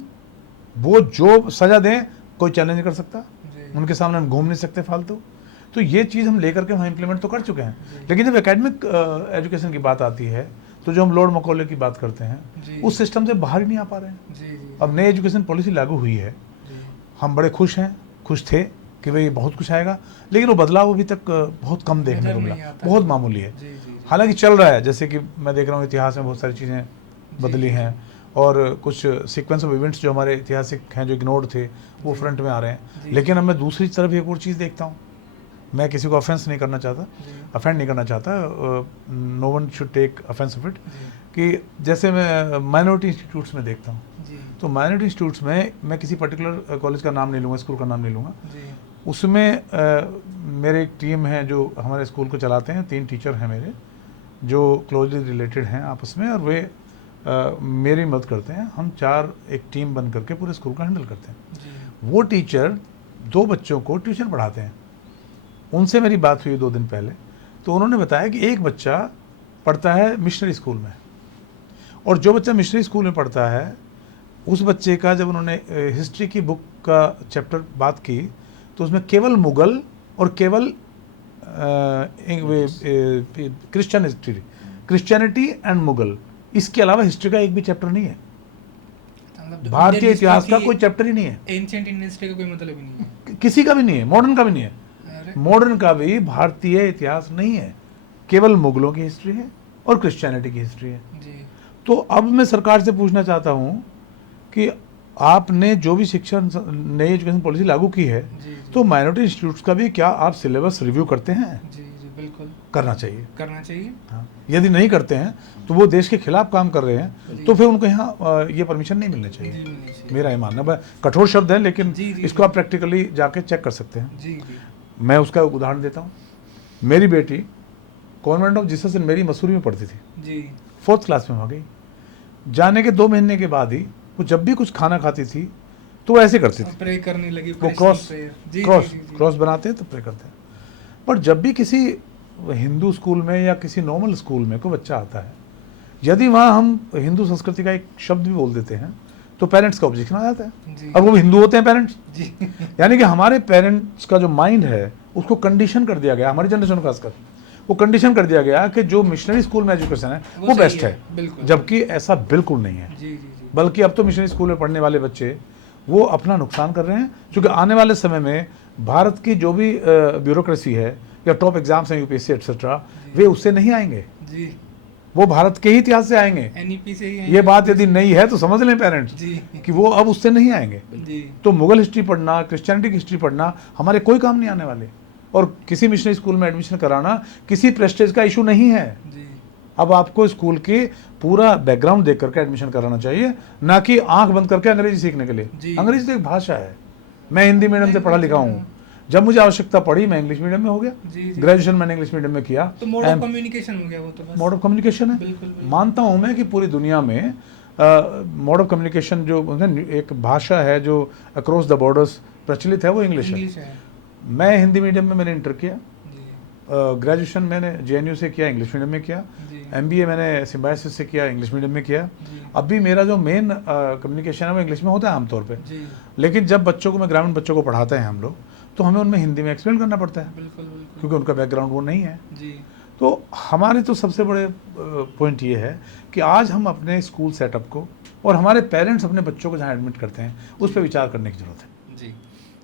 वो जो सजा दें कोई चैलेंज नहीं कर सकता, जी उनके सामने हम घूम नहीं सकते फालतू। तो ये चीज़ हम लेकर के वहाँ इम्प्लीमेंट तो कर चुके हैं। जी। लेकिन जब एकेडमिक एजुकेशन की बात आती है, तो जो हम लॉर्ड मकौले की बात करते हैं, जी उस सिस्टम से बाहर ही नहीं आ पा रहे हैं। जी जी अब नई एजुकेशन पॉलिसी लागू हुई है, जी हम बड़े खुश हैं, खुश थे कि भाई बहुत कुछ आएगा, लेकिन वो बदलाव अभी तक बहुत कम देखने नज़र को नहीं मिला, आता बहुत है। मामूली है। जी जी हालांकि चल रहा है, जैसे कि मैं देख रहा हूँ इतिहास में बहुत सारी चीज़ें बदली जी। हैं, और कुछ सीक्वेंस ऑफ इवेंट्स जो हमारे ऐतिहासिक हैं, जो इग्नोर्ड थे, वो जी। फ्रंट में आ रहे जी। हैं। लेकिन अब मैं दूसरी तरफ एक और चीज़ देखता हूँ, मैं किसी को ऑफेंस नहीं करना चाहता, जी अफेंड नहीं करना चाहता, no one should take offence of it, जी कि जैसे मैं माइनॉरिटी इंस्टीट्यूट्स में देखता हूँ, जी तो माइनॉरिटी इंस्टीट्यूट्स में मैं किसी पर्टिकुलर कॉलेज का नाम नहीं लूँगा, स्कूल का नाम नहीं लूँगा, जी उसमें मेरे एक टीम है जो हमारे स्कूल को चलाते हैं, 3 टीचर हैं मेरे जो क्लोजली रिलेटेड हैं आपस में, और वे मेरी मदद करते हैं। हम 4 एक टीम बन करके पूरे स्कूल को हैंडल करते हैं। जी वो टीचर 2 बच्चों को ट्यूशन पढ़ाते हैं। उनसे मेरी बात हुई 2 दिन पहले, तो उन्होंने बताया कि एक बच्चा पढ़ता है मिशनरी स्कूल में, और जो बच्चा मिशनरी स्कूल में पढ़ता है, उस बच्चे का जब उन्होंने हिस्ट्री की बुक का चैप्टर बात की, तो उसमें केवल मुगल और केवल Christian history, Christianity and Mughal, इसके अलावा हिस्ट्री का एक भी चैप्टर नहीं है। मतलब जो भारतीय इंडियन इतिहास का हिस्ट्री कोई चैप्टर ही नहीं है, की एंशिएंट इंडियन हिस्ट्री का कोई मतलब ही नहीं है। किसी का भी नहीं है, मॉडर्न का भी नहीं है, अरे मॉडर्न का भी भारतीय इतिहास नहीं है, केवल मुगलों की हिस्ट्री है और क्रिश्चियनिटी की हिस्ट्री है। जी तो अब मैं सरकार से पूछना चाहता हूँ कि आपने जो भी शिक्षा नई एजुकेशन पॉलिसी लागू की है, जी जी तो माइनॉरिटी इंस्टीट्यूट्स का भी क्या आप सिलेबस रिव्यू करते हैं? जी जी बिल्कुल करना चाहिए। करना चाहिए। हाँ, यदि नहीं करते हैं तो वो देश के खिलाफ काम कर रहे हैं, तो फिर उनको यहाँ ये परमिशन नहीं मिलनी जी चाहिए। मिलनी चाहिए। मेरा ये मानना है। कठोर शब्द है, लेकिन जी, जी, इसको आप प्रैक्टिकली जाके चेक कर सकते हैं। जी जी मैं उसका उदाहरण देता हूँ। मेरी बेटी कॉन्वेंट ऑफ जीसस सेंट मेरी मसूरी में पढ़ती थी, जी 4th क्लास में हो गई। जाने के 2 महीने के बाद ही वो जब भी कुछ खाना खाती थी तो वो ऐसे करती थी, प्रे करने लगी, वो personal क्रॉस prayer। जी क्रॉस जी जी क्रॉस बनाते हैं तो प्रे करते हैं। पर जब भी किसी हिंदू स्कूल में या किसी नॉर्मल स्कूल में कोई बच्चा आता है, यदि वहाँ हम हिंदू संस्कृति का एक शब्द भी बोल देते हैं, तो पेरेंट्स का ऑब्जेक्शन आ जाता है। जी और वो भी हिंदू होते हैं पेरेंट्स, जी यानी कि हमारे पेरेंट्स का जो माइंड है उसको कंडीशन कर दिया गया, हमारी जनरेशन को खासकर वो कंडीशन कर दिया गया कि जो मिशनरी स्कूल में एजुकेशन है वो सही बेस्ट है, बिल्कुल। जबकि ऐसा बिल्कुल नहीं है। जी जी जी बल्कि अब तो मिशनरी स्कूल में पढ़ने वाले बच्चे वो अपना नुकसान कर रहे हैं, क्योंकि आने वाले समय में भारत की जो भी ब्यूरोक्रेसी है या टॉप एग्जाम्स हैं UPSC एटसेट्रा, वे उससे नहीं आएंगे, जी वो भारत के ही इतिहास से आएंगे। NEP से ही ये बात यदि नहीं है तो समझ लें पेरेंट्स जी कि वो अब उससे नहीं आएंगे। जी तो मुगल हिस्ट्री पढ़ना, क्रिश्चियनिटी की हिस्ट्री पढ़ना हमारे कोई काम नहीं आने वाले, और किसी मिशनरी स्कूल में एडमिशन कराना किसी प्रेस्टेज का इशू नहीं है। जी अब आपको स्कूल के पूरा बैकग्राउंड देख करके एडमिशन कराना चाहिए, ना कि आंख बंद करके अंग्रेजी सीखने के लिए। जी। अंग्रेजी तो एक भाषा है। मैं हिंदी मीडियम से पढ़ा लिखा हूँ, जब मुझे आवश्यकता पड़ी मैं इंग्लिश मीडियम में हो गया, जी जी ग्रेजुएशन मैंने इंग्लिश मीडियम में किया। तो मोड ऑफ कम्युनिकेशन हो गया वो तो बस। मोड ऑफ कम्युनिकेशन है। बिल्कुल बिल्कुल। मानता हूँ मैं कि पूरी दुनिया में मोड ऑफ कम्युनिकेशन जो एक भाषा है जो अक्रॉस द बॉर्डर्स प्रचलित है वो इंग्लिश है। इंग्लिश है। मैं हिंदी मीडियम में मैंने इंटर किया, जी ग्रेजुएशन मैंने JNU से किया, इंग्लिश मीडियम में किया, जी MBA मैंने सिम्बायोसिस से किया, इंग्लिश मीडियम में किया। जी अभी मेरा जो मेन कम्युनिकेशन है वो इंग्लिश में होता है आमतौर पे। जी लेकिन जब बच्चों को मैं ग्रामीण बच्चों को पढ़ाते हैं हम लोग, तो हमें उनमें हिंदी में एक्सप्लेन करना पड़ता है, बिल्कुल बिल्कुल क्योंकि उनका बैकग्राउंड वो नहीं है। जी तो हमारे तो सबसे बड़े पॉइंट ये है कि आज हम अपने स्कूल सेटअप को और हमारे पेरेंट्स अपने बच्चों को जहाँ एडमिट करते हैं उस पर विचार करने की ज़रूरत है। जी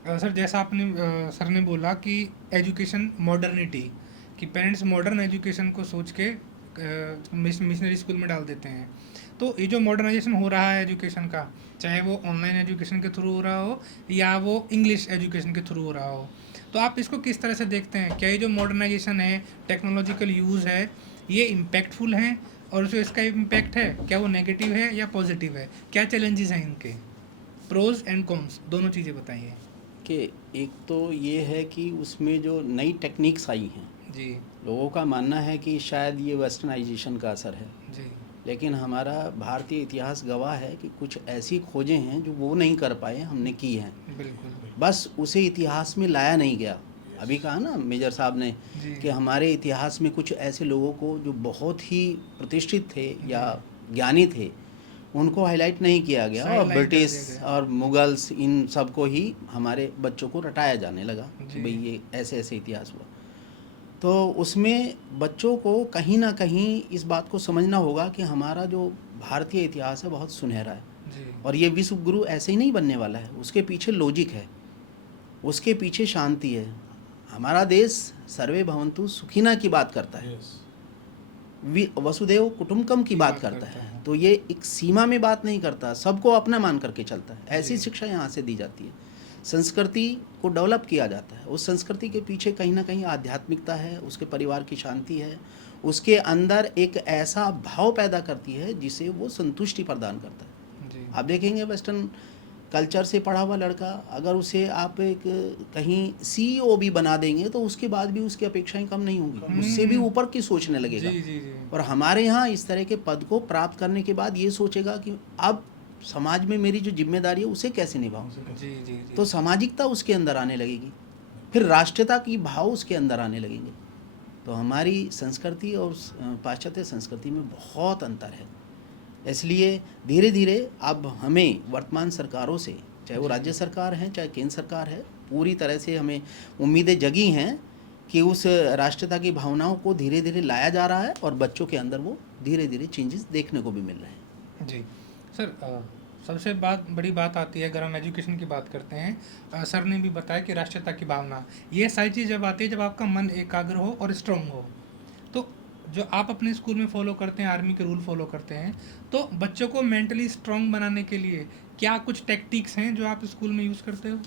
सर, जैसा आपने सर ने बोला कि एजुकेशन मॉडर्निटी, कि पेरेंट्स मॉडर्न एजुकेशन को सोच के मिशनरी स्कूल में डाल देते हैं। तो ये जो मॉडर्नाइजेशन हो रहा है एजुकेशन का, चाहे वो ऑनलाइन एजुकेशन के थ्रू हो रहा हो या वो इंग्लिश एजुकेशन के थ्रू हो रहा हो, तो आप इसको किस तरह से देखते हैं? क्या ये जो मॉडर्नाइजेशन है, टेक्नोलॉजिकल यूज़ है, ये इम्पैक्टफुल है? और जो इसका इम्पैक्ट है, क्या वो नेगेटिव है या पॉजिटिव है? क्या चैलेंजेस हैं इनके, प्रोज एंड कॉन्स, दोनों चीज़ें बताइए। कि एक तो ये है कि उसमें जो नई टेक्निक्स आई हैं, जी लोगों का मानना है कि शायद ये वेस्टर्नाइजेशन का असर है, जी लेकिन हमारा भारतीय इतिहास गवाह है कि कुछ ऐसी खोजें हैं जो वो नहीं कर पाए, हमने की हैं। बिल्कुल बस उसे इतिहास में लाया नहीं गया। अभी कहा ना मेजर साहब ने जी कि हमारे इतिहास में कुछ ऐसे लोगों को जो बहुत ही प्रतिष्ठित थे या ज्ञानी थे, उनको हाईलाइट नहीं किया गया, और Sidelight कर ब्रिटिश दिया गया। और मुगल्स इन सबको ही हमारे बच्चों को रटाया जाने लगा जी। कि भाई ये ऐसे ऐसे इतिहास हुआ। तो उसमें बच्चों को कहीं ना कहीं इस बात को समझना होगा कि हमारा जो भारतीय इतिहास है बहुत सुनहरा है, जी और ये विश्व गुरु ऐसे ही नहीं बनने वाला है। उसके पीछे लॉजिक है, उसके पीछे शांति है। हमारा देश सर्वे भवन्तु सुखिना की बात करता है, वसुदेव कुटुंबकम की बात करता है। तो ये एक सीमा में बात नहीं करता, सबको अपना मान करके चलता है। ऐसी शिक्षा यहाँ से दी जाती है। संस्कृति को डेवलप किया जाता है। उस संस्कृति के पीछे कहीं ना कहीं आध्यात्मिकता है, उसके परिवार की शांति है, उसके अंदर एक ऐसा भाव पैदा करती है जिसे वो संतुष्टि प्रदान करता है। जी आप देखेंगे वेस्टर्न कल्चर से पढ़ा हुआ लड़का, अगर उसे आप एक कहीं CEO भी बना देंगे तो उसके बाद भी उसकी अपेक्षाएं कम नहीं होंगी, उससे भी ऊपर की सोचने लगेगा। जी जी जी और हमारे यहाँ इस तरह के पद को प्राप्त करने के बाद ये सोचेगा कि अब समाज में मेरी जो जिम्मेदारी है उसे कैसे निभाऊं। जी जी जी तो सामाजिकता उसके अंदर आने लगेगी, फिर राष्ट्रीयता की भाव उसके अंदर आने लगेंगे। तो हमारी संस्कृति और पाश्चात्य संस्कृति में बहुत अंतर है। इसलिए धीरे धीरे अब हमें वर्तमान सरकारों से, चाहे वो राज्य सरकार है चाहे केंद्र सरकार है, पूरी तरह से हमें उम्मीदें जगी हैं कि उस राष्ट्रीयता की भावनाओं को धीरे धीरे लाया जा रहा है और बच्चों के अंदर वो धीरे धीरे चेंजेस देखने को भी मिल रहे हैं। जी सर, सबसे बड़ी बात आती है अगर हम एजुकेशन की बात करते हैं। सर ने भी बताया कि राष्ट्रीयता की भावना, ये सारी चीज़ जब आती है जब आपका मन एकाग्र हो और स्ट्रांग हो। तो जो आप अपने स्कूल में फॉलो करते हैं, आर्मी के रूल फॉलो करते हैं, तो बच्चों को मेंटली स्ट्रांग बनाने के लिए क्या कुछ टेक्टिक्स हैं जो आप स्कूल में यूज़ करते हो?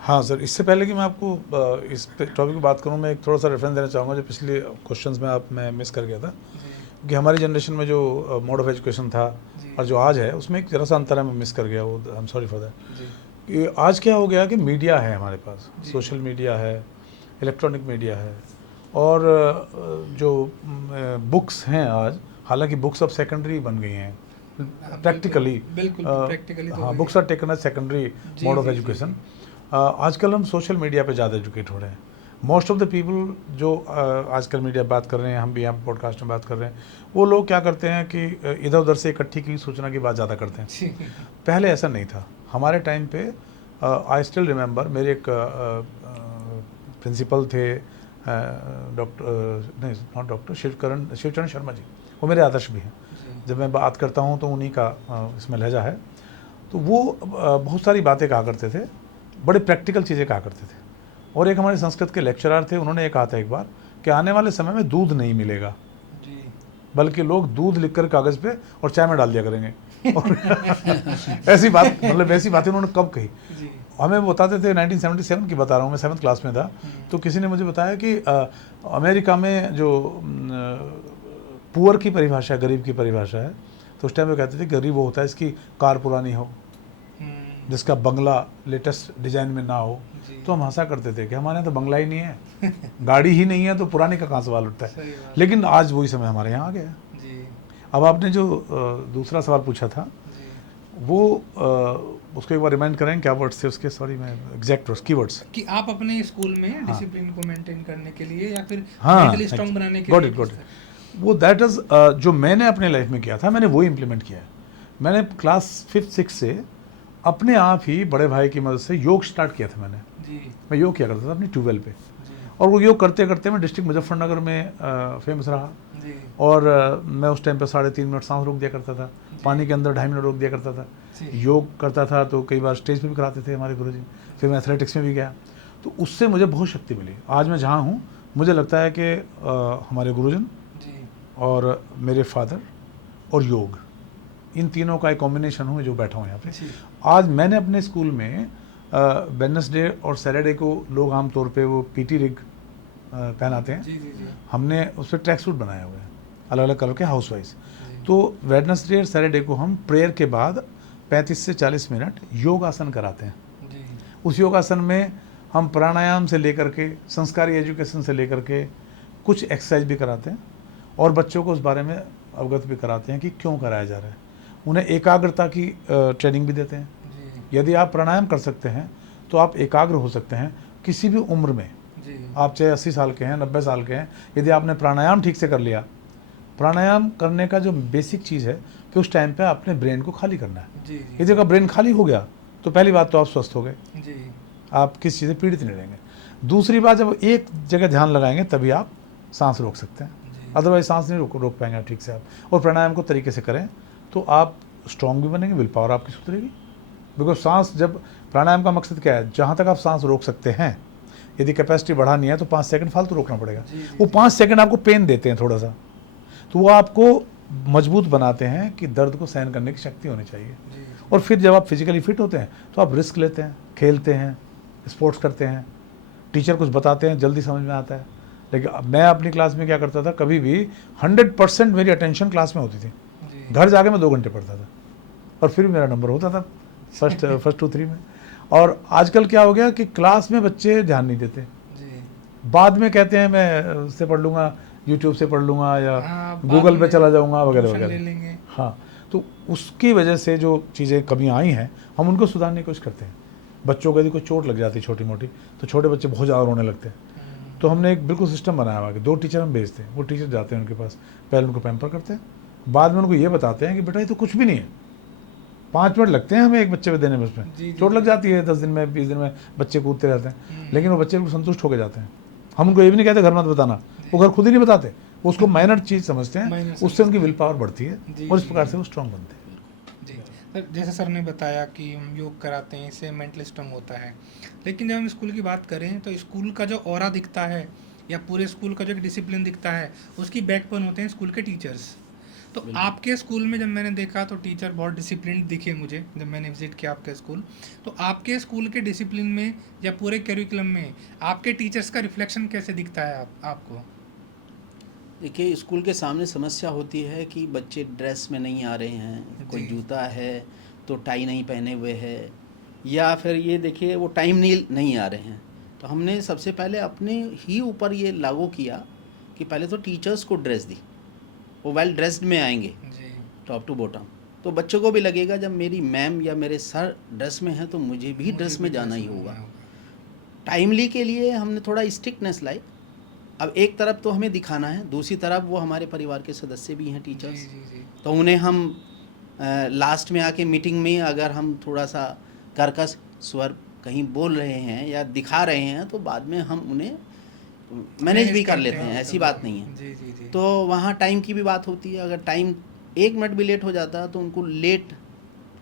हाँ सर, इससे पहले कि मैं आपको इस टॉपिक की बात करूँ, मैं एक थोड़ा सा रेफरेंस देना चाहूँगा जो पिछले क्वेश्चंस में मैं मिस कर गया था। जी कि हमारी जनरेशन में जो मोड ऑफ एजुकेशन था जी और जो आज है उसमें एक जरा सा अंतर है, मैं मिस कर गया वो, I am sorry for that. जी कि आज क्या हो गया कि मीडिया है हमारे पास, जी। सोशल मीडिया है, इलेक्ट्रॉनिक मीडिया है, और जो बुक्स हैं आज, हालांकि बुक्स अब सेकेंडरी बन गई हैं प्रैक्टिकली। बिल्कुल प्रैक्टिकली हाँ, books are taken as secondary जी, मोड ऑफ जी, जी, एजुकेशन। आजकल हम सोशल मीडिया पे ज़्यादा एजुकेट हो रहे हैं। मोस्ट ऑफ द पीपल जो आजकल मीडिया बात कर रहे हैं, हम भी यहाँ पॉडकास्ट में बात कर रहे हैं, वो लोग क्या करते हैं कि इधर उधर से इकट्ठी की सूचना की बात ज़्यादा करते हैं। जी पहले ऐसा नहीं था। हमारे टाइम पे आई स्टिल रिमेंबर, मेरे एक प्रिंसिपल थे, डॉक्टर नहीं नॉट डॉक्टर, शिवचरण शर्मा जी, वो मेरे आदर्श भी हैं। जी जब मैं बात करता हूँ तो उन्हीं का इसमें लहजा है। तो वो बहुत सारी बातें कहा करते थे, बड़े प्रैक्टिकल चीज़ें कहा करते थे। और एक हमारे संस्कृत के लेक्चरर थे, उन्होंने ये कहा था एक बार कि आने वाले समय में दूध नहीं मिलेगा, जी बल्कि लोग दूध लिखकर कागज़ पे और चाय में डाल दिया करेंगे। और ऐसी बात, मतलब ऐसी बातें उन्होंने कब कही? जी हमें वो बताते थे, 1977 की बता रहा हूँ, मैं 7th क्लास में था। तो किसी ने मुझे बताया कि अमेरिका में जो पुअर की परिभाषा, गरीब की परिभाषा है, तो उस टाइम वो कहते थे गरीब वो होता है जिसकी कार पुरानी हो, जिसका बंगला लेटेस्ट डिजाइन में ना हो। जी। तो हम हंसा करते थे कि हमारे यहाँ तो बंगला ही नहीं है, गाड़ी ही नहीं है, तो पुराने का कहाँ सवाल उठता है। सही बात। लेकिन आज वही समय हमारे यहाँ आ गया है। जी अब आपने जो दूसरा सवाल पूछा था, जी वो उसको एक बार रिमाइंड करें, क्या वर्ड्स थे उसके? सॉरी, मैं एग्जैक्ट वर्ड्स, कीवर्ड्स। कि आप अपने स्कूल में डिसिप्लिन को मेंटेन करने के लिए या फिर हाँ, मेंटली स्ट्रांग बनाने के गॉट लिए इट, गॉट इट। वो दैट इज जो मैंने अपने लाइफ में किया था, मैंने वो इम्प्लीमेंट किया है। मैंने क्लास 5th 6th से अपने आप ही बड़े भाई की मदद से योग स्टार्ट किया था मैंने। जी मैं योग किया करता था अपनी ट्यूबवेल पे, जी और वो योग करते करते मैं डिस्ट्रिक्ट मुजफ्फरनगर में फेमस रहा। जी और मैं उस टाइम पे 3.5 मिनट सांस रोक दिया करता था, पानी के अंदर 2.5 मिनट रोक दिया करता था। जी योग करता था तो कई बार स्टेज पे भी कराते थे हमारे गुरुजी। फिर मैं एथलेटिक्स में भी गया, तो उससे मुझे बहुत शक्ति मिली। आज मैं जहाँ हूँ मुझे लगता है कि हमारे गुरुजन जी और मेरे फादर और योग, इन तीनों का एक कॉम्बिनेशन हूँ जो बैठा हूँ यहाँ पे। जी आज मैंने अपने स्कूल में वेडनेसडे और सैटरडे को लोग आमतौर पे वो पीटी रिग पहनाते हैं, जी जी जी हमने उस पर ट्रैक सूट बनाया हुआ है अलग अलग कलर के हाउस वाइज। जी तो वेडनेसडे और सैटरडे को हम प्रेयर के बाद 35 से 40 मिनट योग आसन कराते हैं। जी उस योगासन में हम प्राणायाम से लेकर के संस्कारी एजुकेशन से लेकर के कुछ एक्सरसाइज भी कराते हैं, और बच्चों को उस बारे में अवगत भी कराते हैं कि क्यों कराया जा रहा है। उन्हें एकाग्रता की ट्रेनिंग भी देते हैं। जी यदि आप प्राणायाम कर सकते हैं तो आप एकाग्र हो सकते हैं किसी भी उम्र में। जी आप चाहे 80 साल के हैं, 90 साल के हैं, यदि आपने प्राणायाम ठीक से कर लिया। प्राणायाम करने का जो बेसिक चीज़ है कि उस टाइम पे आपने ब्रेन को खाली करना है। जी यदि अगर ब्रेन खाली हो गया तो पहली बात तो आप स्वस्थ हो गए, जी आप किसी चीज़ से पीड़ित नहीं रहेंगे। दूसरी बात, जब एक जगह ध्यान लगाएंगे तभी आप सांस रोक सकते हैं, जी अदरवाइज सांस नहीं रोक पाएंगे आप ठीक से। आप और प्राणायाम को तरीके से करें तो आप स्ट्रांग भी बनेंगे, विल पावर आपकी सुधरेगी। बिकॉज सांस, जब प्राणायाम का मकसद क्या है, जहाँ तक आप सांस रोक सकते हैं, यदि कैपेसिटी बढ़ानी है तो 5 सेकंड फालतू रोकना पड़ेगा। जी, जी, वो 5 सेकंड आपको पेन देते हैं थोड़ा सा, तो वो आपको मजबूत बनाते हैं कि दर्द को सहन करने की शक्ति होनी चाहिए। जी और फिर जब आप फिजिकली फिट होते हैं तो आप रिस्क लेते हैं, खेलते हैं, स्पोर्ट्स करते हैं, टीचर कुछ बताते हैं जल्दी समझ में आता है। लेकिन अब मैं अपनी क्लास में क्या करता था, कभी भी 100% मेरी अटेंशन क्लास में होती थी। जी घर जाके मैं 2 घंटे पढ़ता था और फिर भी मेरा नंबर होता था फर्स्ट 2 3 में। और आजकल क्या हो गया कि क्लास में बच्चे ध्यान नहीं देते, जी बाद में कहते हैं मैं उससे पढ़ लूँगा, यूट्यूब से पढ़ लूँगा, या हाँ, बाद गूगल पे में चला जाऊँगा वगैरह ट्यूशन ले वगैरह। लेंगे। हाँ, तो उसकी वजह से जो चीज़ें कमियाँ आई हैं, हम उनको सुधारने की कोशिश करते हैं। बच्चों को यदि कोई चोट लग जाती है छोटी मोटी, तो छोटे बच्चे बहुत ज़्यादा रोने लगते हैं। तो हमने एक बिल्कुल सिस्टम बनाया हुआ है कि 2 टीचर हम भेजते हैं, वो टीचर जाते हैं उनके पास, पहले उनको पैम्पर करते हैं, बाद में उनको ये बताते हैं कि बेटा ये तो कुछ भी नहीं है, 5 मिनट लगते हैं हमें एक बच्चे पे देने में, जी, उसमें जी, चोट लग जी। जाती है, 10 दिन में 20 दिन में बच्चे कूदते रहते हैं, लेकिन वो बच्चे बिल्कुल संतुष्ट होकर जाते हैं। हम उनको ये भी नहीं कहते घर मत बताना, वो घर खुद ही नहीं बताते, वो उसको माइनर चीज़ समझते Minor हैं, उससे उनकी विल पावर बढ़ती है जी, और इस जी, प्रकार जी। से वो स्ट्रांग बनते हैं। जी सर, जैसे सर ने बताया कि हम योग कराते हैं, इससे मेंटल स्ट्रांग होता है, लेकिन जब हम स्कूल की बात करें तो स्कूल का जो ऑरा दिखता है या पूरे स्कूल का जो एक डिसिप्लिन दिखता है, उसकी बैकबोन होते हैं स्कूल के टीचर्स। तो आपके स्कूल में जब मैंने देखा तो टीचर बहुत डिसिप्लिन दिखे मुझे, जब मैंने विजिट किया आपका स्कूल। तो आपके स्कूल के डिसिप्लिन में या पूरे करिकुलम में आपके टीचर्स का रिफ्लेक्शन कैसे दिखता है आपको? देखिए, स्कूल के सामने समस्या होती है कि बच्चे ड्रेस में नहीं आ रहे हैं, कोई जी। जूता है तो टाई नहीं पहने हुए है, या फिर ये देखिए वो टाइम नहीं आ रहे हैं। तो हमने सबसे पहले अपने ही ऊपर ये लागू किया कि पहले तो टीचर्स को ड्रेस दी, वो वेल ड्रेस्ड में आएंगे जी टॉप टू बॉटम, तो बच्चों को भी लगेगा जब मेरी मैम या मेरे सर ड्रेस में हैं तो मुझे भी ड्रेस में जाना ही होगा। टाइमली के लिए हमने थोड़ा स्ट्रिक्टनेस लाई। अब एक तरफ तो हमें दिखाना है, दूसरी तरफ वो हमारे परिवार के सदस्य भी हैं जी टीचर्स, जी जी तो उन्हें हम लास्ट में आके मीटिंग में अगर हम थोड़ा सा कर्कश स्वर कहीं बोल रहे हैं या दिखा रहे हैं तो बाद में हम उन्हें मैनेज भी कर करते लेते हैं, हैं, ऐसी तो बात नहीं है। जी जी जी तो वहाँ टाइम की भी बात होती है, अगर टाइम 1 मिनट भी लेट हो जाता है तो उनको लेट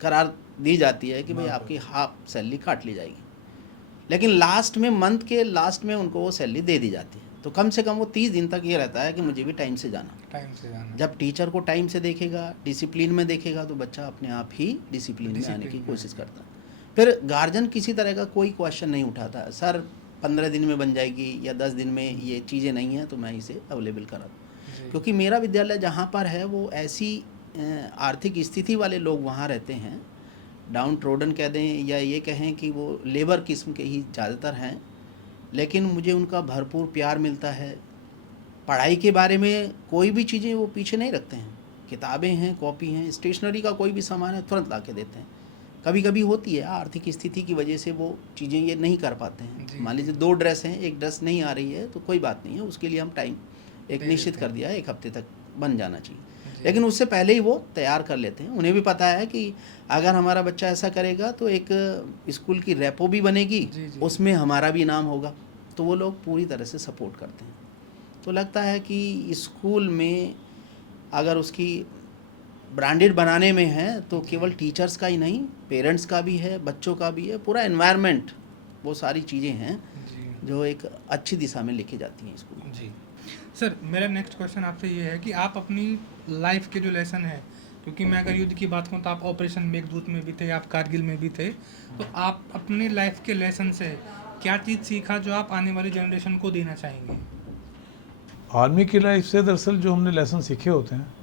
करार दी जाती है कि भाई आपकी हाफ सैलरी काट ली जाएगी, लेकिन लास्ट में मंथ के लास्ट में उनको वो सैलरी दे दी जाती है। तो कम से कम वो 30 दिन तक ये रहता है कि मुझे भी टाइम से जाना। टाइम से जाना। जब टीचर को टाइम से देखेगा, डिसिप्लिन में देखेगा, तो बच्चा अपने आप ही डिसिप्लिन में आने की डिसिप्लिन में कोशिश करता है। फिर गार्जियन किसी तरह का कोई क्वेश्चन नहीं उठाता, सर 15 दिन में बन जाएगी या 10 दिन में ये चीज़ें नहीं हैं तो मैं इसे अवेलेबल करा दूँ। जी। क्योंकि मेरा विद्यालय जहाँ पर है वो ऐसी आर्थिक स्थिति वाले लोग वहाँ रहते हैं, डाउन ट्रोडन कह दें या ये कहें कि वो लेबर किस्म के ही ज़्यादातर हैं, लेकिन मुझे उनका भरपूर प्यार मिलता है। पढ़ाई के बारे में कोई भी चीज़ें वो पीछे नहीं रखते हैं, किताबें हैं, कॉपी हैं, स्टेशनरी का कोई भी सामान है तुरंत ला के देते हैं। कभी कभी होती है आर्थिक स्थिति की वजह से वो चीज़ें ये नहीं कर पाते जी। हैं। मान लीजिए 2 ड्रेस हैं, एक ड्रेस नहीं आ रही है तो कोई बात नहीं है, उसके लिए हम टाइम एक दे निश्चित देते कर हैं। दिया है, 1 हफ्ते तक बन जाना चाहिए। लेकिन उससे पहले ही वो तैयार कर लेते हैं। उन्हें भी पता है कि अगर हमारा बच्चा ऐसा करेगा तो एक स्कूल की रेपो भी बनेगी, जी, जी। उसमें हमारा भी इनाम होगा, तो वो लोग पूरी तरह से सपोर्ट करते हैं। तो लगता है कि स्कूल में अगर उसकी ब्रांडेड बनाने में है तो केवल टीचर्स का ही नहीं, पेरेंट्स का भी है, बच्चों का भी है, पूरा एनवायरनमेंट, वो सारी चीज़ें हैं जी जो एक अच्छी दिशा में लेके जाती हैं स्कूल। जी। सर, मेरा नेक्स्ट क्वेश्चन आपसे ये है कि आप अपनी लाइफ के जो लेसन है, क्योंकि मैं अगर युद्ध की बात करूँ तो आप ऑपरेशन मेघदूत में भी थे, आप कारगिल में भी थे, तो आप अपनी लाइफ के लेसन से क्या चीज़ सीखा जो आप आने वाली जनरेशन को देना चाहेंगे? आर्मी की लाइफ से दरअसल जो हमने लेसन सीखे होते हैं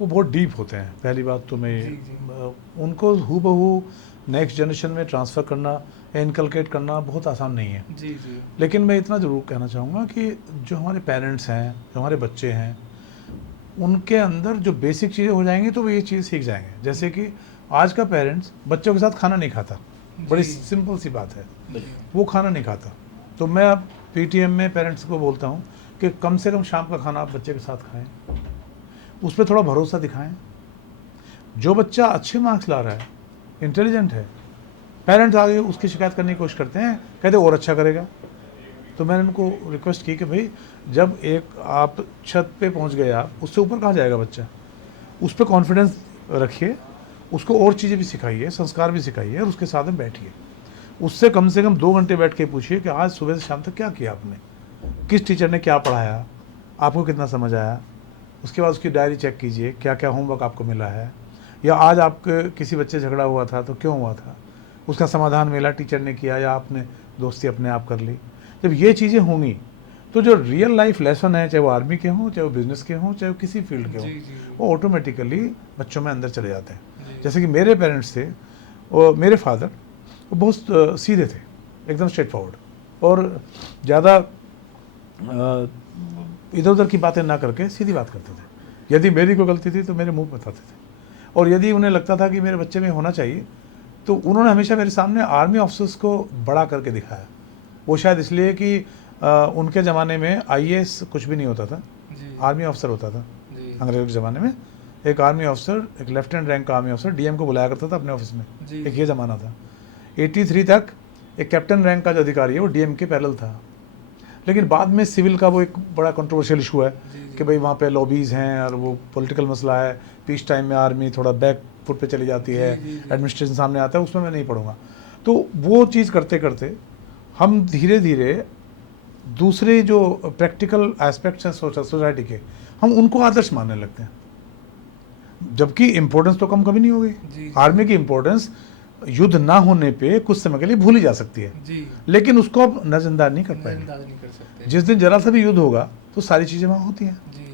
वो बहुत डीप होते हैं। पहली बात तो मैं जी, जी। उनको हूबहू नेक्स्ट जनरेशन में ट्रांसफ़र करना, इनकलकेट करना बहुत आसान नहीं है। जी जी लेकिन मैं इतना ज़रूर कहना चाहूँगा कि जो हमारे पेरेंट्स हैं, जो हमारे बच्चे हैं, उनके अंदर जो बेसिक चीज़ें हो जाएंगी तो वो ये चीज़ सीख जाएंगे। जैसे कि आज का पेरेंट्स बच्चों के साथ खाना नहीं खाता, बड़ी जी। सिंपल सी बात है, बिल्कुल। वो खाना नहीं खाता। तो मैं अब पीटीएम में पेरेंट्स को बोलता हूँ कि कम से कम शाम का खाना आप बच्चे के साथ खाएं, उस पर थोड़ा भरोसा दिखाएं। जो बच्चा अच्छे मार्क्स ला रहा है, इंटेलिजेंट है, पेरेंट्स आगे उसकी शिकायत करने की कोशिश करते हैं, कहते और अच्छा करेगा। तो मैंने उनको रिक्वेस्ट की कि भाई जब एक आप छत पे पहुंच गए, आप उससे ऊपर कहाँ जाएगा बच्चा, उस पर कॉन्फिडेंस रखिए, उसको और चीज़ें भी सिखाइए, संस्कार भी सिखाइए, और उसके साथ में बैठिए, उससे कम से कम 2 घंटे बैठ के पूछिए कि आज सुबह से शाम तक क्या किया आपने, किस टीचर ने क्या पढ़ाया, आपको कितना समझ आया। उसके बाद उसकी डायरी चेक कीजिए, क्या क्या होमवर्क आपको मिला है, या आज आपके किसी बच्चे झगड़ा हुआ था तो क्यों हुआ था, उसका समाधान मिला, टीचर ने किया या आपने दोस्ती अपने आप कर ली। जब ये चीज़ें होंगी तो जो रियल लाइफ लेसन है, चाहे वो आर्मी के हों, चाहे वो बिजनेस के हों, चाहे वो किसी फील्ड के हों, जी जी वो ऑटोमेटिकली बच्चों में अंदर चले जाते हैं। जी। जैसे कि मेरे पेरेंट्स थे, और मेरे फादर वो बहुत सीधे थे, एकदम स्ट्रेट फॉरवर्ड, और ज़्यादा इधर उधर की बातें ना करके सीधी बात करते थे। यदि मेरी कोई गलती थी तो मेरे मुंह बताते थे, और यदि उन्हें लगता था कि मेरे बच्चे में होना चाहिए तो उन्होंने हमेशा मेरे सामने आर्मी ऑफिसर्स को बड़ा करके दिखाया। वो शायद इसलिए कि उनके ज़माने में आईएएस कुछ भी नहीं होता था, जी आर्मी ऑफिसर होता था। जी अंग्रेज़ों के ज़माने में एक आर्मी ऑफिसर, एक लेफ्टिनेंट रैंक का आर्मी ऑफिसर डीएम को बुलाया करता था अपने ऑफिस में। जी एक ये ज़माना था। 83 तक एक कैप्टन रैंक का जो अधिकारी है वो डीएम के पैरेलल था। लेकिन बाद में सिविल का वो एक बड़ा कंट्रोवर्शियल इशू है जी, जी। कि भाई वहाँ पे लॉबीज़ हैं और वो पॉलिटिकल मसला है, पीस टाइम में आर्मी थोड़ा बैक फुट पे चली जाती है, जी, जी। एडमिनिस्ट्रेशन सामने आता है, उसमें मैं नहीं पढ़ूंगा। तो वो चीज़ करते करते हम धीरे धीरे दूसरे जो प्रैक्टिकल एस्पेक्ट्स हैं सोसाइटी के, हम उनको आदर्श मानने लगते हैं, जबकि इम्पोर्टेंस तो कम कभी नहीं होगी। जी। आर्मी की इम्पोर्टेंस युद्ध ना होने पे कुछ समय के लिए भूली जा सकती है, जी लेकिन उसको अब नजरअंदाज नहीं कर पाएंगे। नजरअंदाज नहीं कर सकते। जिस दिन जरा सा भी युद्ध होगा तो सारी चीज़ें वहाँ होती हैं। जी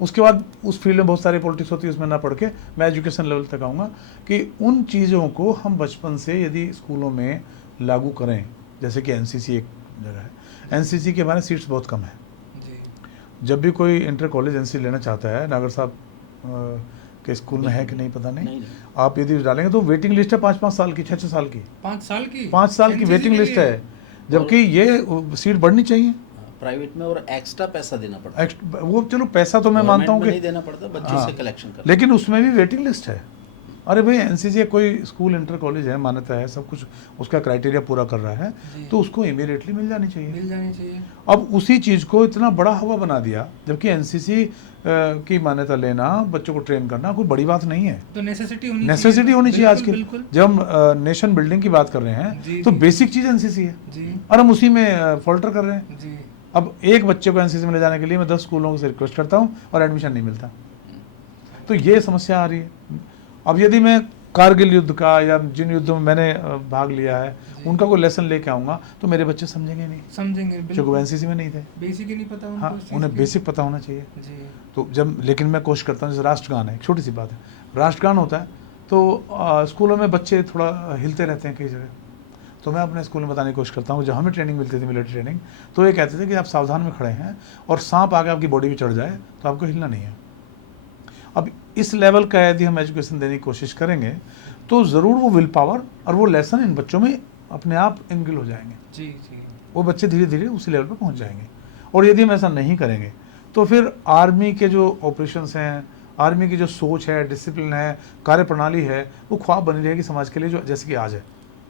उसके बाद उस फील्ड में बहुत सारी पॉलिटिक्स होती है, उसमें ना पढ़ के मैं एजुकेशन लेवल तक आऊँगा कि उन चीज़ों को हम बचपन से यदि स्कूलों में लागू करें। जैसे कि एनसीसी एक जगह है, एनसीसी के हमारे सीट्स बहुत कम है। जी जब भी कोई इंटर कॉलेज एनसीसी लेना चाहता है, नागर साहब के स्कूल में है कि नहीं पता नहीं, नहीं। आप यदि डालेंगे तो वेटिंग लिस्ट है 5-5 साल की, 6-6 साल की, 5 साल की 5 साल की NCC वेटिंग के लिस्ट लिए? है, जबकि ये सीट बढ़नी चाहिए। प्राइवेट में और एक्स्ट्रा पैसा देना पड़ता है। वो चलो पैसा तो मैं मानता हूँ गवर्नमेंट में कि, नहीं देना पड़ता, बच्चों हाँ, से कलेक्शन करना। लेकिन उसमें भी वेटिंग लिस्ट है। अरे भाई एनसीसी कोई स्कूल इंटर कॉलेज है, मान्यता है, सब कुछ उसका क्राइटेरिया पूरा कर रहा है, जी। तो उसको इमीडिएटली मिल जानी चाहिए। मिल जानी चाहिए। अब उसी चीज़ को इतना बड़ा हवा बना दिया, जबकि एनसीसी की मान्यता लेना, बच्चों को ट्रेन करना कोई बड़ी बात नहीं है। तो नेसेसिटी होनी नेसेसिटी होनी चाहिए आज बिल्कुल, की। बिल्कुल जब हम नेशन बिल्डिंग की बात कर रहे हैं जी, तो जी। बेसिक चीज़ एनसीसी है, जी और हम उसी में फॉल्टर कर रहे हैं। जी अब एक बच्चे को एनसीसी में ले जाने के लिए मैं 10 स्कूलों से रिक्वेस्ट करता हूँ और एडमिशन नहीं मिलता, तो ये समस्या आ रही है। अब यदि मैं कारगिल युद्ध का या जिन युद्धों में मैंने भाग लिया है उनका कोई लेसन लेके आऊँगा तो मेरे बच्चे समझेंगे नहीं, समझेंगे क्योंकि वो एनसीसी में नहीं थे। बेसिक ही नहीं पता उनको हाँ, उस चीज़ उन्हें की। बेसिक पता होना चाहिए। जी तो जब, लेकिन मैं कोशिश करता हूँ, जैसे राष्ट्रगान है, एक छोटी सी बात है, राष्ट्रगान होता है तो स्कूलों में बच्चे थोड़ा हिलते रहते हैं कई जगह, तो मैं अपने स्कूल में बताने की कोशिश करता हूँ। जब हमें ट्रेनिंग मिलती थी, मिलिट्री ट्रेनिंग, तो ये कहते थे कि आप सावधान में खड़े हैं और सांप आके आपकी बॉडी में चढ़ जाए तो आपको हिलना नहीं है। अब इस लेवल का यदि हम एजुकेशन देने की कोशिश करेंगे तो ज़रूर वो विल पावर और वो लेसन इन बच्चों में अपने आप इनगिल हो जाएंगे, जी जी वो बच्चे धीरे धीरे उसी लेवल पर पहुंच जाएंगे। और यदि हम ऐसा नहीं करेंगे तो फिर आर्मी के जो ऑपरेशंस हैं, आर्मी की जो सोच है, डिसिप्लिन है, कार्यप्रणाली है, वो ख्वाब बनी रहेगी समाज के लिए, जो जैसे कि आज है।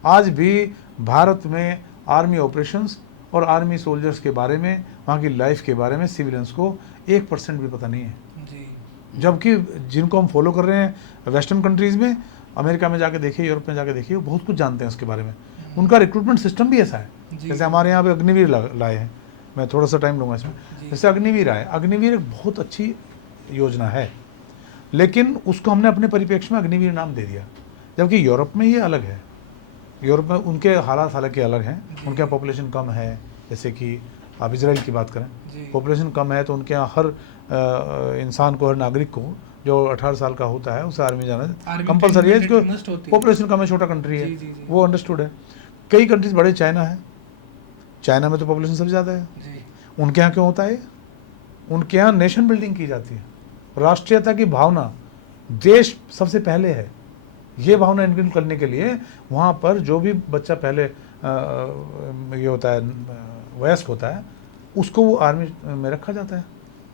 आज भी भारत में आर्मी ऑपरेशंस और आर्मी सोल्जर्स के बारे में, वहाँ की लाइफ के बारे में सिविलियंस को 1% भी पता नहीं है। जी जबकि जिनको हम फॉलो कर रहे हैं वेस्टर्न कंट्रीज़ में, अमेरिका में जाके देखिए, यूरोप में जाके देखिए, वो बहुत कुछ जानते हैं उसके बारे में। उनका रिक्रूटमेंट सिस्टम भी ऐसा है। जी। जैसे हमारे यहाँ पे अग्निवीर लाए हैं, मैं थोड़ा सा टाइम लूँगा इसमें। जी। जैसे अग्निवीर आए, अग्निवीर एक बहुत अच्छी योजना है, लेकिन उसको हमने अपने परिप्रेक्ष्य में अग्निवीर नाम दे दिया, जबकि यूरोप में ये अलग है। यूरोप में उनके हालात हालांकि अलग हैं, उनके यहाँ पॉपुलेशन कम है। जैसे कि आप इजराइल की बात करें, जी। पॉपुलेशन कम है, तो उनके यहाँ हर इंसान को, हर नागरिक को जो 18 साल का होता है उसे आर्मी जाना आर्मी कंपलसरी है, ट्रेनिंग must होती है। पॉपुलेशन कम है, छोटा कंट्री है, जी, जी, जी। वो अंडरस्टूड है। कई कंट्रीज बड़े, चाइना है, चाइना में तो पॉपुलेशन सबसे ज़्यादा है। जी उनके यहाँ क्यों होता है? उनके यहाँ नेशन बिल्डिंग की जाती है, राष्ट्रीयता की भावना, देश सबसे पहले है, ये भावना इनक्रीज करने के लिए वहाँ पर जो भी बच्चा पहले ये होता है, वयस्क होता है, उसको वो आर्मी में रखा जाता है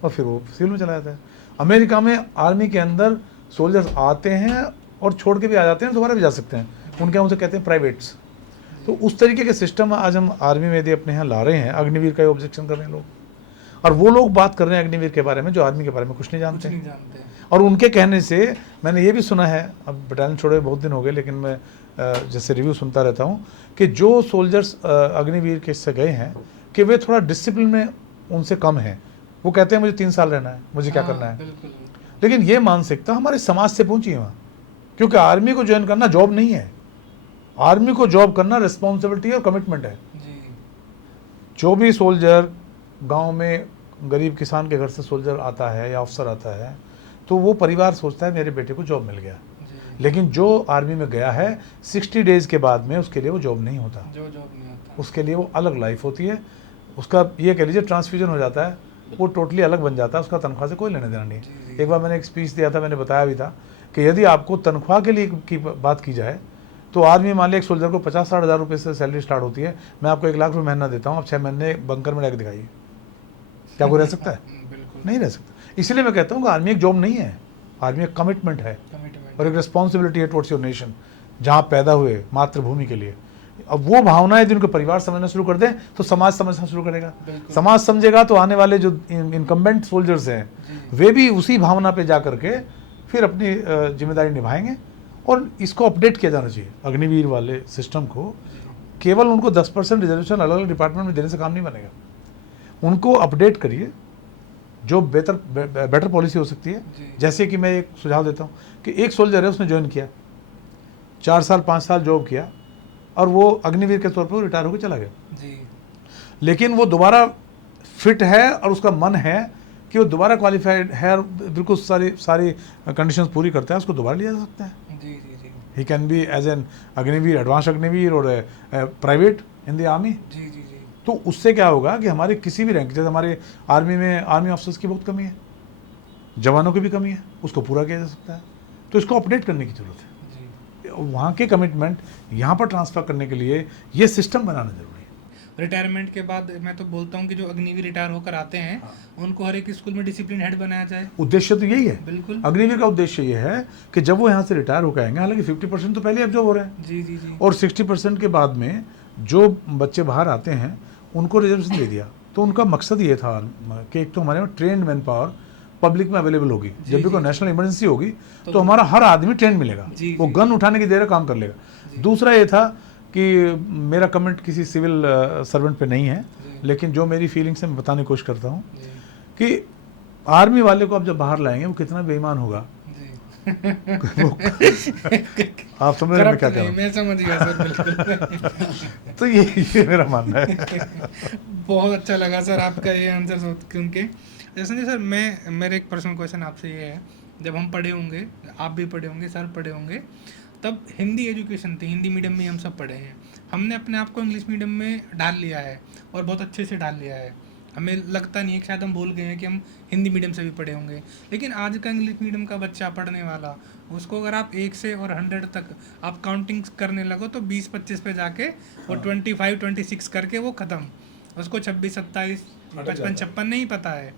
और फिर वो सिविल में चला जाता है। अमेरिका में आर्मी के अंदर सोल्जर्स आते हैं और छोड़ के भी आ जाते हैं, दोबारा भी जा सकते हैं। उनके यहाँ उसे कहते हैं प्राइवेट्स। तो उस तरीके के सिस्टम आज हम आर्मी में यदि अपने यहाँ ला रहे हैं, अग्निवीर का ऑब्जेक्शन कर रहे हैं लोग, और वो लोग बात कर रहे हैं अग्निवीर के बारे में जो आर्मी के बारे में कुछ नहीं जानते कुछ हैं। नहीं जानते हैं। और उनके कहने से मैंने ये भी सुना है, अब बटालियन छोड़े बहुत दिन हो गए, लेकिन मैं जैसे रिव्यू सुनता रहता हूँ कि जो सोल्जर्स अग्निवीर के से गए हैं कि वे थोड़ा डिसिप्लिन में उनसे कम हैं। वो कहते हैं मुझे 3 साल रहना है, मुझे क्या हाँ, करना है। बिल्कुल। लेकिन ये मानसिकता हमारे समाज से पहुंची है वहाँ, क्योंकि आर्मी को ज्वाइन करना जॉब नहीं है। आर्मी को जॉब करना रिस्पॉन्सिबिलिटी और कमिटमेंट है। जी जो भी सोल्जर गांव में गरीब किसान के घर से सोल्जर आता है या अफसर आता है, तो वो परिवार सोचता है मेरे बेटे को जॉब मिल गया। जी। लेकिन जो आर्मी में गया है 60 डेज के बाद में उसके लिए वो जॉब नहीं होता, जो जॉब नहीं होता। उसके लिए वो अलग लाइफ होती है। उसका ये कह लीजिए ट्रांसफ्यूजन हो जाता है, वो टोटली अलग बन जाता है, उसका तनख्वाह से कोई लेने देना नहीं जी, है। जी। एक बार मैंने एक स्पीच दिया था, मैंने बताया भी था कि यदि आपको तनख्वाह के लिए की बात की जाए तो आर्मी मान लिया एक सोल्जर को 50-60 हज़ार रुपये से सैलरी स्टार्ट होती है, मैं आपको 1 लाख रुपये महीना देता हूँ, आप 6 महीने बंकर में रख दिखाइए, क्या कोई रह सकता है? बिल्कुल नहीं रह सकता। इसलिए मैं कहता हूँ कि आर्मी एक जॉब नहीं है, आर्मी एक कमिटमेंट है कमिटमेंट। और एक रिस्पॉन्सिबिलिटी है टुवर्ड्स योर नेशन, जहाँ पैदा हुए मातृभूमि के लिए। अब वो भावनाएं जिनको परिवार समझना शुरू कर दें तो समाज समझना शुरू करेगा। बिल्कुल। समाज समझेगा तो आने वाले जो इनकम्बेंट सोल्जर्स हैं जी। वे भी उसी भावना पे जा करके फिर अपनी जिम्मेदारी निभाएंगे। और इसको अपडेट किया जाना चाहिए, अग्निवीर वाले सिस्टम को। केवल उनको 10% रिजर्वेशन अलग अलग डिपार्टमेंट में देने से काम नहीं बनेगा, उनको अपडेट करिए, जो बेटर पॉलिसी हो सकती है। जी। जैसे कि मैं एक सुझाव देता हूँ कि एक सोल्जर है, उसने ज्वाइन किया, 4 साल 5 साल जॉब किया और वो अग्निवीर के तौर पर रिटायर होकर चला गया, जी लेकिन वो दोबारा फिट है और उसका मन है कि वो दोबारा क्वालिफाइड है और बिल्कुल सारी कंडीशंस पूरी करता है, उसको दोबारा लिया जा सकता है। जी जी जी he can be as an Agniveer, advance Agniveer और प्राइवेट इन द आर्मी। जी जी जी तो उससे क्या होगा कि हमारे किसी भी रैंक, जैसे हमारे आर्मी में आर्मी ऑफिसर्स की बहुत कमी है, जवानों की भी कमी है, उसको पूरा किया जा सकता है। तो इसको अपडेट करने की जरूरत है। जी। वहाँ के कमिटमेंट यहाँ पर ट्रांसफ़र करने के लिए ये सिस्टम बनाना जरूरी है। रिटायरमेंट के बाद मैं तो बोलता हूँ कि जो अग्निवीर रिटायर होकर आते हैं उनको हर एक स्कूल में डिसिप्लिन हेड बनाया जाए। उद्देश्य तो यही है, बिल्कुल। अग्निवीर का उद्देश्य ये है कि जब वो यहाँ से रिटायर होकर आएंगे, हालांकि 50% तो पहले एब्जॉर्ब हो रहे हैं, जी जी जी और 60% के बाद में जो बच्चे बाहर आते हैं उनको रिजर्वेशन दे दिया। तो उनका मकसद ये था कि एक तो हमारे में ट्रेंड मैन पावर पब्लिक में अवेलेबल होगी, जब भी जी, कोई जी। नेशनल इमरजेंसी होगी तो हमारा हर आदमी ट्रेंड मिलेगा, जी, वो जी। गन उठाने की देर काम कर लेगा। दूसरा ये था कि मेरा कमेंट किसी सिविल सर्वेंट पे नहीं है, जी। लेकिन जो मेरी फीलिंग्स है मैं बताने की कोशिश करता हूँ जी कि आर्मी वाले को अब जब बाहर लाएंगे वो कितना बेईमान होगा। जी आप समझ रहे हैं मैं क्या करप्ट कह रहा नहीं, मैं समझ गया सर बिल्कुल। हूँ। तो ये मेरा मानना है। बहुत अच्छा लगा सर आपका ये आंसर सुन के। जैसे जी सर, मेरा एक पर्सनल क्वेश्चन आपसे ये है, जब हम पढ़े होंगे, आप भी पढ़े होंगे, सर पढ़े होंगे, तब हिंदी एजुकेशन थी, हिंदी मीडियम में हम सब पढ़े हैं। हमने अपने आप को इंग्लिश मीडियम में डाल लिया है और बहुत अच्छे से डाल लिया है। हमें लगता नहीं है कि शायद हम भूल गए हैं कि हम हिंदी मीडियम से भी पढ़े होंगे। लेकिन आज का इंग्लिश मीडियम का बच्चा पढ़ने वाला, उसको अगर आप 1 से और 100 तक आप काउंटिंग करने लगो तो 20-25 पे जाके वो 25-26 करके वो ख़त्म, उसको 26-27 55-56 नहीं पता है।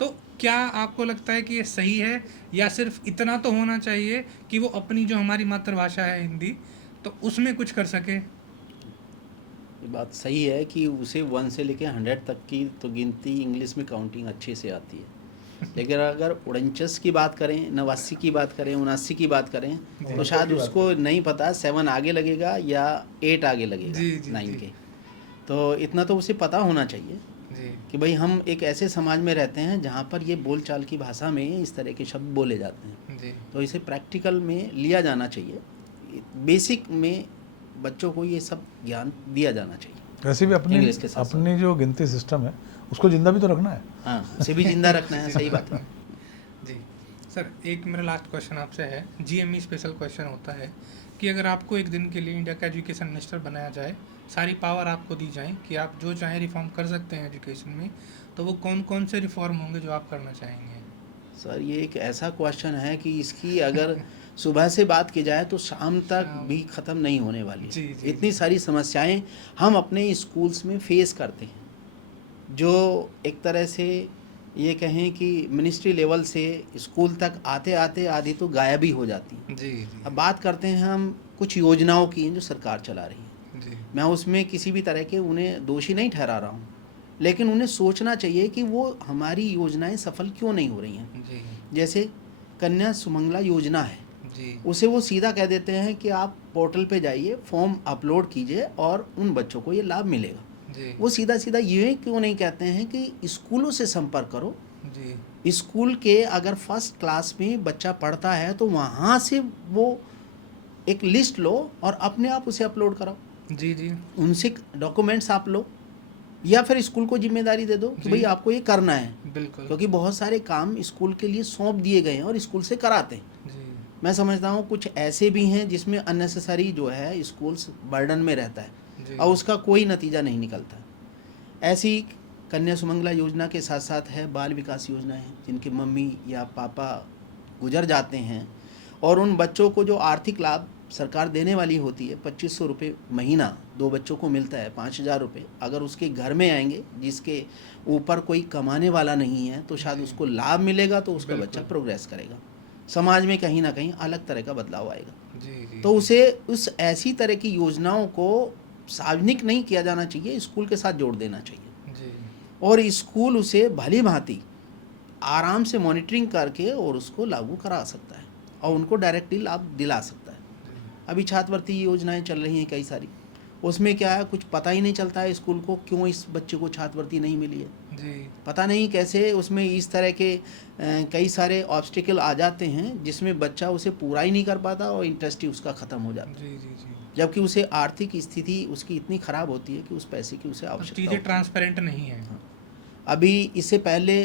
तो क्या आपको लगता है कि ये सही है, या सिर्फ इतना तो होना चाहिए कि वो अपनी जो हमारी मातृभाषा है हिंदी, तो उसमें कुछ कर सके? ये बात सही है कि उसे 1 से लेकर 100 तक की तो गिनती इंग्लिश में काउंटिंग अच्छे से आती है, लेकिन अगर 49 की बात करें, 89 की बात करें, 79 की बात करें, तो शायद उसको नहीं पता 7 आगे लगेगा या 8 आगे लगेगा जी, जी, 9 जी। के। तो इतना तो उसे पता होना चाहिए जी कि भाई हम एक ऐसे समाज में रहते हैं जहाँ पर ये बोलचाल की भाषा में इस तरह के शब्द बोले जाते हैं, जी तो इसे प्रैक्टिकल में लिया जाना चाहिए। बेसिक में बच्चों को ये सब ज्ञान दिया जाना चाहिए। वैसे भी अपनी इंग्लिश के साथ साथ। अपनी जो गिनती सिस्टम है उसको जिंदा भी तो रखना है। हाँ, उसे भी जिंदा रखना है, सही बात है। जी सर, एक मेरा लास्ट क्वेश्चन आपसे है, जीएमई स्पेशल क्वेश्चन होता है कि अगर आपको एक दिन के लिए इंडिया का एजुकेशन मिनिस्टर बनाया जाए, सारी पावर आपको दी जाए कि आप जो चाहें रिफॉर्म कर सकते हैं एजुकेशन में, तो वो कौन कौन से रिफॉर्म होंगे जो आप करना चाहेंगे? सर, ये एक ऐसा क्वेश्चन है कि इसकी अगर सुबह से बात की जाए तो शाम तक भी ख़त्म नहीं होने वाली जी, है। जी, इतनी सारी समस्याएं हम अपने स्कूल्स में फेस करते हैं, जो एक तरह से ये कहें कि मिनिस्ट्री लेवल से स्कूल तक आते आते आधी तो गायब ही हो जाती हैं। जी जी अब बात करते हैं हम कुछ योजनाओं की जो सरकार चला रही है। जी मैं उसमें किसी भी तरह के उन्हें दोषी नहीं ठहरा रहा हूँ, लेकिन उन्हें सोचना चाहिए कि वो हमारी योजनाएं सफल क्यों नहीं हो रही हैं। जी जैसे कन्या सुमंगला योजना है, जी उसे वो सीधा कह देते हैं कि आप पोर्टल पे जाइए, फॉर्म अपलोड कीजिए और उन बच्चों को ये लाभ मिलेगा। जी वो सीधा सीधा ये क्यों नहीं कहते हैं कि स्कूलों से संपर्क करो, जी स्कूल के अगर फर्स्ट क्लास में बच्चा पढ़ता है तो वहाँ से वो एक लिस्ट लो और अपने आप उसे अपलोड कराओ, जी जी उनसे डॉक्यूमेंट्स आप लो, या फिर स्कूल को जिम्मेदारी दे दो कि जी। भाई आपको ये करना है, बिल्कुल। क्योंकि बहुत सारे काम स्कूल के लिए सौंप दिए गए हैं और स्कूल से कराते हैं। जी मैं समझता हूँ कुछ ऐसे भी हैं जिसमें अननेसेसरी जो है स्कूल्स बर्डन में रहता है जी और उसका कोई नतीजा नहीं निकलता। ऐसी कन्या सुमंगला योजना के साथ साथ है बाल विकास योजना है, जिनके मम्मी या पापा गुजर जाते हैं और उन बच्चों को जो आर्थिक लाभ सरकार देने वाली होती है, 2500 रुपये महीना 2 बच्चों को मिलता है, 5000 रुपये अगर उसके घर में आएंगे जिसके ऊपर कोई कमाने वाला नहीं है तो शायद उसको लाभ मिलेगा, तो उसका बच्चा प्रोग्रेस करेगा, समाज में कहीं ना कहीं अलग तरह का बदलाव आएगा। जी जी तो उसे उस ऐसी तरह की योजनाओं को सार्वजनिक नहीं किया जाना चाहिए, स्कूल के साथ जोड़ देना चाहिए जी और स्कूल उसे भली भांति आराम से मॉनिटरिंग करके और उसको लागू करा सकता है और उनको डायरेक्टली लाभ दिला सकता है। अभी छात्रवृत्ति योजनाएं चल रही हैं कई सारी, उसमें क्या है कुछ पता ही नहीं चलता है स्कूल को क्यों इस बच्चे को छात्रवृत्ति नहीं मिली है, जी पता नहीं कैसे उसमें इस तरह के कई सारे ऑब्स्टिकल आ जाते हैं जिसमें बच्चा उसे पूरा ही नहीं कर पाता और इंटरेस्ट ही उसका ख़त्म हो जाता है, जी जी जी जबकि उसे आर्थिक स्थिति उसकी इतनी ख़राब होती है कि उस पैसे की उसे आवश्यकता चीज़ें होती है। ट्रांसपेरेंट नहीं है। अभी इससे पहले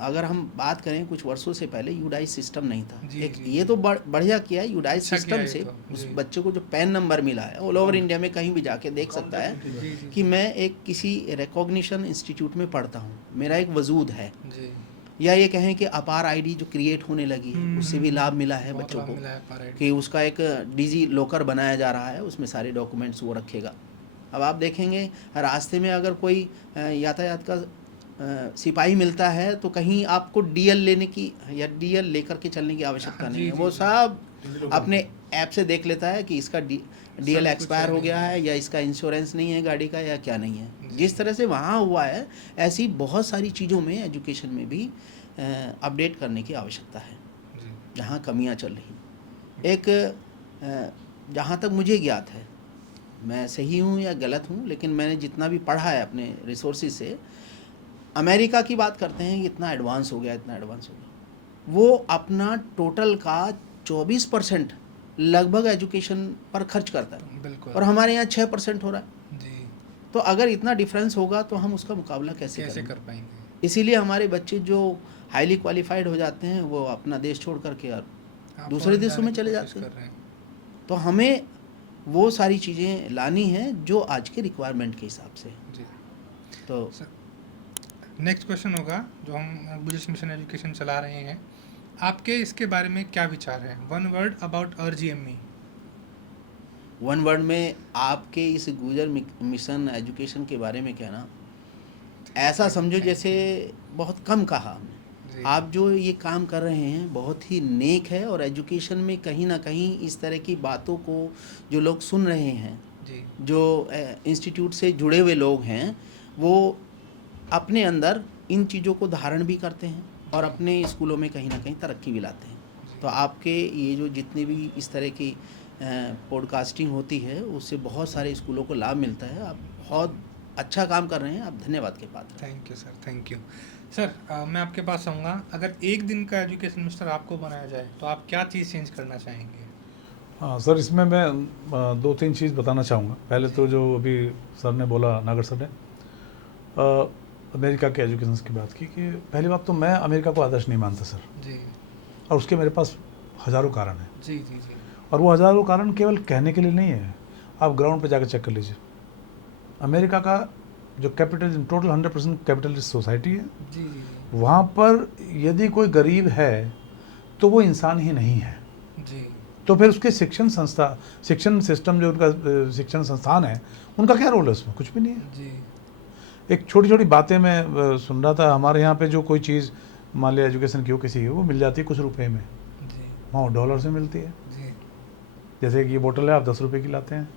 अगर हम बात करें कुछ वर्षों से पहले यूडाइस सिस्टम नहीं था। जी, एक जी, ये तो बढ़िया किया है यूडाइस अच्छा किया सिस्टम है से, ये तो, उस जी। बच्चे को जो पैन नंबर मिला है ऑल ओवर इंडिया में कहीं भी जाके देख सकता है जी जी कि मैं एक किसी रिकॉग्निशन इंस्टीट्यूट में पढ़ता हूँ, मेरा एक वजूद है, जी या ये कहें कि अपार आईडी जो क्रिएट होने लगी है उससे भी लाभ मिला है बहुत बच्चों लाभ को मिला है पारायण। कि उसका एक डिजी लॉकर बनाया जा रहा है, उसमें सारे डॉक्यूमेंट्स वो रखेगा। अब आप देखेंगे रास्ते में अगर कोई यातायात का सिपाही मिलता है तो कहीं आपको डीएल लेने की या डीएल लेकर के चलने की आवश्यकता नहीं है, वो सब अपने ऐप से देख लेता है कि इसका डीएल एक्सपायर हो गया है या इसका इंश्योरेंस नहीं है गाड़ी का या क्या नहीं है। जिस तरह से वहाँ हुआ है ऐसी बहुत सारी चीज़ों में एजुकेशन में भी अपडेट करने की आवश्यकता है जी जहाँ कमियाँ चल रही। एक जहाँ तक मुझे ज्ञात है, मैं सही हूँ या गलत हूँ, लेकिन मैंने जितना भी पढ़ा है अपने रिसोर्सेज से, अमेरिका की बात करते हैं कि इतना एडवांस हो गया, इतना एडवांस हो गया, वो अपना टोटल का 24% लगभग एजुकेशन पर खर्च करता है बिल्कुल। और हमारे यहाँ 6% हो रहा है। जी तो अगर इतना डिफरेंस होगा तो हम उसका मुकाबला कैसे कैसे करेंगे? कर पाएंगे? इसीलिए हमारे बच्चे जो हाईली क्वालिफाइड हो जाते हैं वो अपना देश छोड़ करके और आप दूसरे फॉरेन देशों जाने में की चले कोशिश जाते हैं। कर रहे हैं। तो हमें वो सारी चीज़ें लानी हैं जो आज के रिक्वायरमेंट के हिसाब से है। जी तो नेक्स्ट क्वेश्चन होगा, जो हम बुद्धिस्ट मिशन एजुकेशन चला रहे हैं, आपके इसके बारे में क्या विचार है? One word about our GME. One word में आपके इस गुजर मिशन एजुकेशन के बारे में कहना ऐसा समझो जैसे बहुत कम कहा हमने। जी। आप जो ये काम कर रहे हैं बहुत ही नेक है, और एजुकेशन में कहीं ना कहीं इस तरह की बातों को जो लोग सुन रहे हैं, जी जो इंस्टीट्यूट से जुड़े हुए लोग हैं, वो अपने अंदर इन चीज़ों को धारण भी करते हैं और अपने स्कूलों में कहीं ना कहीं तरक्की भी लाते हैं। तो आपके ये जो जितने भी इस तरह की पॉडकास्टिंग होती है उससे बहुत सारे स्कूलों को लाभ मिलता है। आप बहुत अच्छा काम कर रहे हैं, आप धन्यवाद के पात्र हैं। Thank you sir, thank you sir. मैं आपके पास आऊँगा, अगर एक दिन का एजुकेशन मिनिस्टर आपको बनाया जाए तो आप क्या चीज़ चेंज करना चाहेंगे? हाँ सर, इसमें मैं 2-3 चीज़ बताना चाहूँगा। पहले तो जो अभी सर ने बोला, नागर सर ने अमेरिका के एजुकेशन की बात की, कि पहली बात तो मैं अमेरिका को आदर्श नहीं मानता सर, जी और उसके मेरे पास हज़ारों कारण हैं। जी जी जी और वो हज़ारों कारण केवल कहने के लिए नहीं है, आप ग्राउंड पे जाकर चेक कर लीजिए। अमेरिका का जो कैपिटल, टोटल 100% कैपिटलिस्ट सोसाइटी है, जी जी जी वहाँ पर यदि कोई गरीब है तो वो इंसान ही नहीं है। जी तो फिर उसके शिक्षण सिस्टम जो उनका शिक्षण संस्थान है, उनका क्या रोल है उसमें? कुछ भी नहीं है। जी एक छोटी छोटी बातें मैं सुन रहा था, हमारे यहाँ पे जो कोई चीज़ मान लिया एजुकेशन की हो किसी की, वो मिल जाती है कुछ रुपए में, जी वहाँ डॉलर से मिलती है। जी जैसे कि ये बोतल है, आप 10 रुपये की लाते हैं,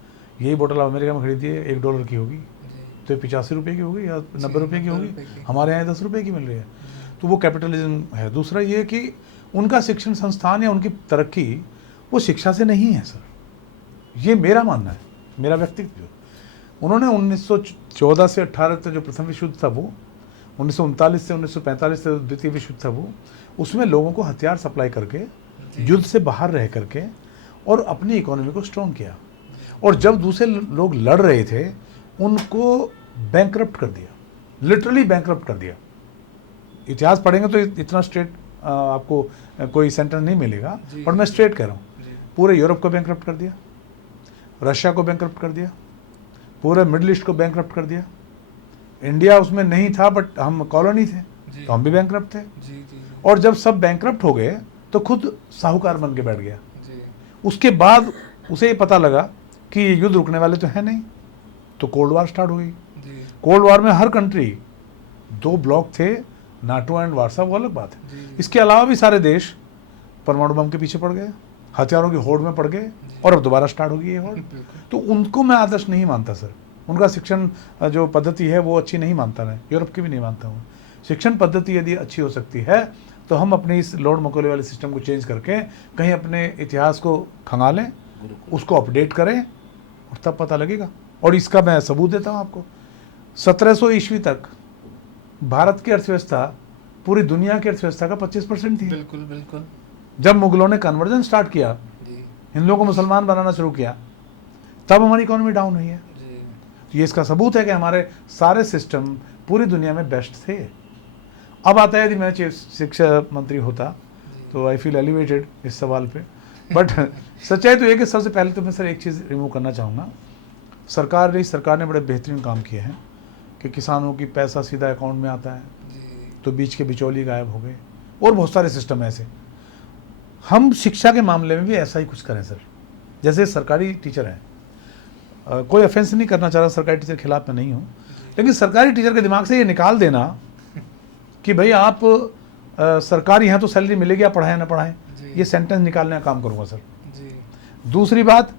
यही बोतल आप अमेरिका में खरीदिए $1 की होगी, जी तो ये 85 रुपये की होगी या 90 रुपये की 90 होगी। रुपये की। हमारे यहाँ 10 रुपये की मिल रही है। तो वो कैपिटलिज्म है। दूसरा ये कि उनका शिक्षण संस्थान या उनकी तरक्की वो शिक्षा से नहीं है सर, ये मेरा मानना है, मेरा व्यक्तिगत। उन्होंने 1914 से 18 तक जो प्रथम विश्व युद्ध था वो, 1939 से 1945 से द्वितीय विश्व युद्ध था वो, उसमें लोगों को हथियार सप्लाई करके युद्ध से बाहर रह करके और अपनी इकोनॉमी को स्ट्रॉन्ग किया। और जब दूसरे लोग लड़ रहे थे उनको बैंकरप्ट कर दिया, लिटरली बैंकरप्ट कर दिया। इतिहास पढ़ेंगे तो इतना स्ट्रेट आपको कोई सेंटेंस नहीं मिलेगा, जी। पर मैं स्ट्रेट कह रहा हूँ। जी पूरे यूरोप को बैंकरप्ट कर दिया, रशिया को बैंकरप्ट कर दिया, पूरे मिडिल ईस्ट को बैंकरप्ट कर दिया। इंडिया उसमें नहीं था बट हम कॉलोनी थे, जी तो हम भी बैंकरप्ट थे। जी जी और जब सब बैंकरप्ट हो गए तो खुद साहूकार बन के बैठ गया। जी उसके बाद उसे ये पता लगा कि ये युद्ध रुकने वाले तो है नहीं, तो कोल्ड वार स्टार्ट हुई। जी कोल्ड वार में हर कंट्री, 2 ब्लॉक थे, नाटो एंड वार्सा, वो अलग बात है। जी इसके अलावा भी सारे देश परमाणु बम के पीछे पड़ गए, हथियारों की होड़ में पड़ गए, और अब दोबारा स्टार्ट होगी ये होड़। बिल्कुल तो उनको मैं आदर्श नहीं मानता सर, उनका शिक्षण जो पद्धति है वो अच्छी नहीं मानता मैं, यूरोप की भी नहीं मानता हूँ। शिक्षण पद्धति यदि अच्छी हो सकती है तो हम अपने इस लॉर्ड मकोले वाले सिस्टम को चेंज करके कहीं अपने इतिहास को खंगालें, उसको अपडेट करें, और तब पता लगेगा। और इसका मैं सबूत देता हूँ आपको। 1700 ईस्वी तक भारत की अर्थव्यवस्था पूरी दुनिया की अर्थव्यवस्था का 25% थी। बिल्कुल बिल्कुल जब मुगलों ने कन्वर्जन स्टार्ट किया, जी हिंदुओं को मुसलमान बनाना शुरू किया, तब हमारी इकोनॉमी डाउन हुई है। जी तो ये इसका सबूत है कि हमारे सारे सिस्टम पूरी दुनिया में बेस्ट थे। अब आता है, यदि मैं शिक्षा मंत्री होता तो आई फील एलिवेटेड इस सवाल पे, बट सच्चाई तो ये कि सबसे पहले तो मैं सर एक चीज़ रिमूव करना चाहूँगा। सरकार ने बड़े बेहतरीन काम किए हैं कि किसानों की पैसा सीधा अकाउंट में आता है, जी तो बीच के बिचौली गायब हो गए, और बहुत सारे सिस्टम ऐसे। हम शिक्षा के मामले में भी ऐसा ही कुछ करें सर। जैसे सरकारी टीचर हैं, कोई ऑफेंस नहीं करना चाह रहा, सरकारी टीचर के खिलाफ मैं नहीं हूँ, लेकिन सरकारी टीचर के दिमाग से ये निकाल देना कि भाई आप सरकारी हैं तो सैलरी मिलेगी, आप पढ़ाएं ना पढ़ाएं, जी। ये सेंटेंस निकालने का काम करूँगा सर। जी दूसरी बात,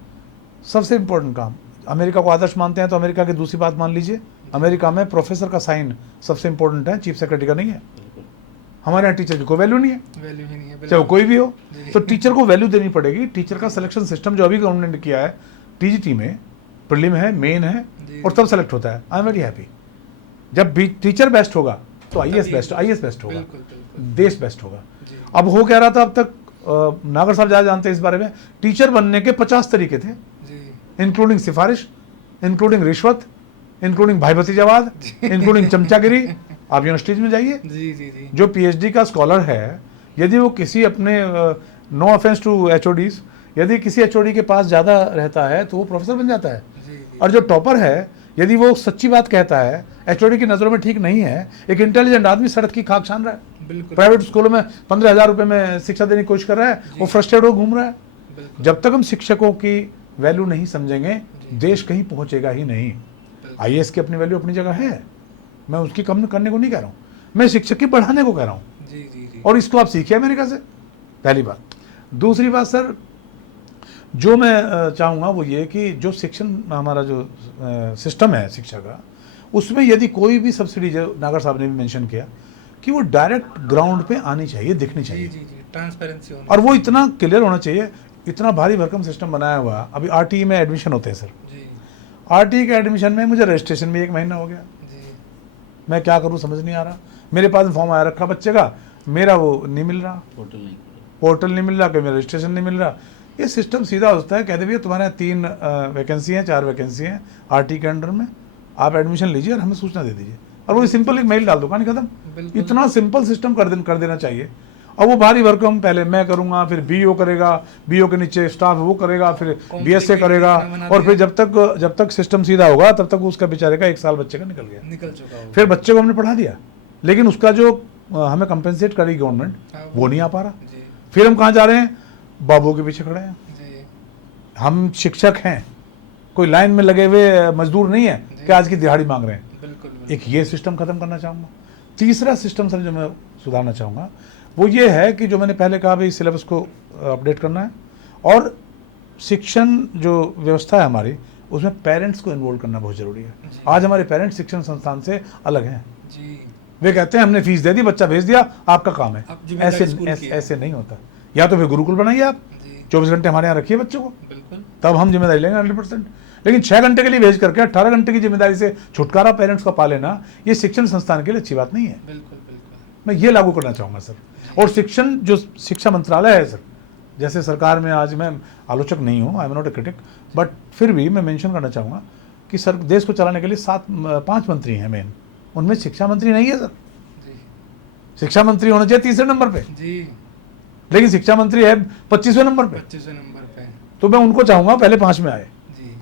सबसे इम्पोर्टेंट काम, अमेरिका को आदर्श मानते हैं तो अमेरिका की दूसरी बात मान लीजिए, अमेरिका में प्रोफेसर का साइन सबसे इम्पोर्टेंट है, चीफ सेक्रेटरी का नहीं है। हमारे यहाँ टीचर की कोई वैल्यू नहीं है, वैल्यू ही नहीं है, चाहे वो कोई भी हो। जी। तो टीचर को वैल्यू देनी पड़ेगी। टीचर का सिलेक्शन सिस्टम जो अभी गवर्नमेंट ने किया है, टीजीटी में प्रीलिम है, मेन है, जी। और तब सेलेक्ट होता है। I am very happy. जब भी टीचर बेस्ट होगा तो आईएएस तभी- बेस्ट होगा, बिल्कुल बिल्कुल देश बेस्ट होगा। जी अब हो कह रहा था, अब तक नागर साहब ज़्यादा जानते हैं इस बारे में, टीचर बनने के 50 तरीके थे, जी इंक्लूडिंग सिफारिश, इंक्लूडिंग रिश्वत, इंक्लूडिंग भाई भतीजावाद, इंक्लूडिंग चमचागिरी। आप यूनिवर्सिटीज में जाइए, जी जी जी जो पीएचडी का स्कॉलर है, यदि वो किसी अपने, नो ऑफेंस टू एचओडीज, यदि किसी एचओडी के पास ज़्यादा रहता है तो वो प्रोफेसर बन जाता है। जी जी और जो टॉपर है, यदि वो सच्ची बात कहता है, एचओडी की नज़रों में ठीक नहीं है, एक इंटेलिजेंट आदमी सड़क की खाक छान रहा है, बिल्कुल प्राइवेट स्कूलों में 15,000 रुपये में शिक्षा देने की कोशिश कर रहा है, वो फ्रस्ट्रेट हो घूम रहा है। बिल्कुल जब तक हम शिक्षकों की वैल्यू नहीं समझेंगे, जी। देश कहीं पहुंचेगा ही नहीं। आईएएस की अपनी वैल्यू अपनी जगह है, मैं उसकी कम करने को नहीं कह रहा हूँ, मैं शिक्षक की बढ़ाने को कह रहा हूँ। जी जी जी। और इसको आप सीखिए अमेरिका से, पहली बात। दूसरी बात सर, जो मैं चाहूँगा वो ये कि जो शिक्षण हमारा जो सिस्टम है शिक्षा का, उसमें यदि कोई भी सब्सिडी, जो नागर साहब ने भी मेंशन किया, कि वो डायरेक्ट ग्राउंड पे आनी चाहिए, दिखनी जी चाहिए। जी जी, ट्रांसपेरेंसी होनी और वो इतना क्लियर होना चाहिए। इतना भारी भरकम सिस्टम बनाया हुआ, अभी आरटीई में एडमिशन होते हैं सर, जी आरटीई के एडमिशन में मुझे रजिस्ट्रेशन में 1 महीना हो गया, जी मैं क्या करूँ समझ नहीं आ रहा। मेरे पास फॉर्म आया रखा बच्चे का, मेरा वो नहीं मिल रहा, पोर्टल नहीं पोर्टल नहीं मिल रहा, कि मेरा रजिस्ट्रेशन नहीं मिल रहा। ये सिस्टम सीधा होता है, कहते भैया तुम्हारे 3 वैकेंसी हैं, 4 वैकेंसी हैं आरटी के अंडर में, आप एडमिशन लीजिए और हमें सूचना दे दीजिए, और वो सिंपल एक मेल डाल दो, कहानी खत्म। बिल्कुल। इतना सिंपल सिस्टम कर देना चाहिए। और वो भारी भरकम पहले मैं करूंगा, फिर बीओ करेगा, बीओ के नीचे स्टाफ वो करेगा, फिर बीएसए करेगा, और फिर जब तक सिस्टम सीधा होगा तब तक उसका बेचारे का 1 साल बच्चे का निकल गया। निकल चुका हो। फिर बच्चे को हमने पढ़ा दिया, लेकिन उसका जो हमें कंपेंसेट करी गवर्नमेंट, हाँ, वो नहीं आ पा रहा। जी फिर हम कहाँ जा रहे हैं, बाबू के पीछे खड़े हैं। जी हम शिक्षक हैं, कोई लाइन में लगे हुए मजदूर नहीं है कि आज की दिहाड़ी मांग रहे हैं। बिल्कुल एक ये सिस्टम खत्म करना चाहूँगा। तीसरा सिस्टम सर जो मैं सुधारना चाहूँगा वो ये है कि जो मैंने पहले कहा भाई, सिलेबस को अपडेट करना है, और शिक्षण जो व्यवस्था है हमारी, उसमें पेरेंट्स को इन्वॉल्व करना बहुत ज़रूरी है। जी। आज हमारे पेरेंट्स शिक्षण संस्थान से अलग हैं। जी। वे कहते हैं हमने फीस दे दी, बच्चा भेज दिया, आपका काम है। अब जिम्मेदारी स्कूल की है। ऐसे नहीं होता। या तो फिर गुरुकुल बनाइए आप, जी 24 घंटे हमारे यहाँ रखिए बच्चों को, बिल्कुल। तब हम जिम्मेदारी लेंगे 100%। लेकिन 6 घंटे के लिए भेज करके 18 घंटे की जिम्मेदारी से छुटकारा पेरेंट्स का पा लेना, ये शिक्षण संस्थान के लिए अच्छी बात नहीं है। बिल्कुल बिल्कुल। मैं ये लागू करना चाहूँगा सर। और शिक्षण जो शिक्षा मंत्रालय है सर, जैसे सरकार में, आज मैं आलोचक नहीं हूँ, I am not a critic, but फिर भी मैं मेंशन करना चाहूँगा कि सर देश को चलाने के लिए 5 मंत्री हैं मेन, उनमें शिक्षा मंत्री नहीं है सर। जी शिक्षा मंत्री होना चाहिए 3रे नंबर पे, जी। लेकिन शिक्षा मंत्री है 25वें नंबर पे। 25वें नंबर पे। तो मैं उनको चाहूँगा पहले 5 में आए। जी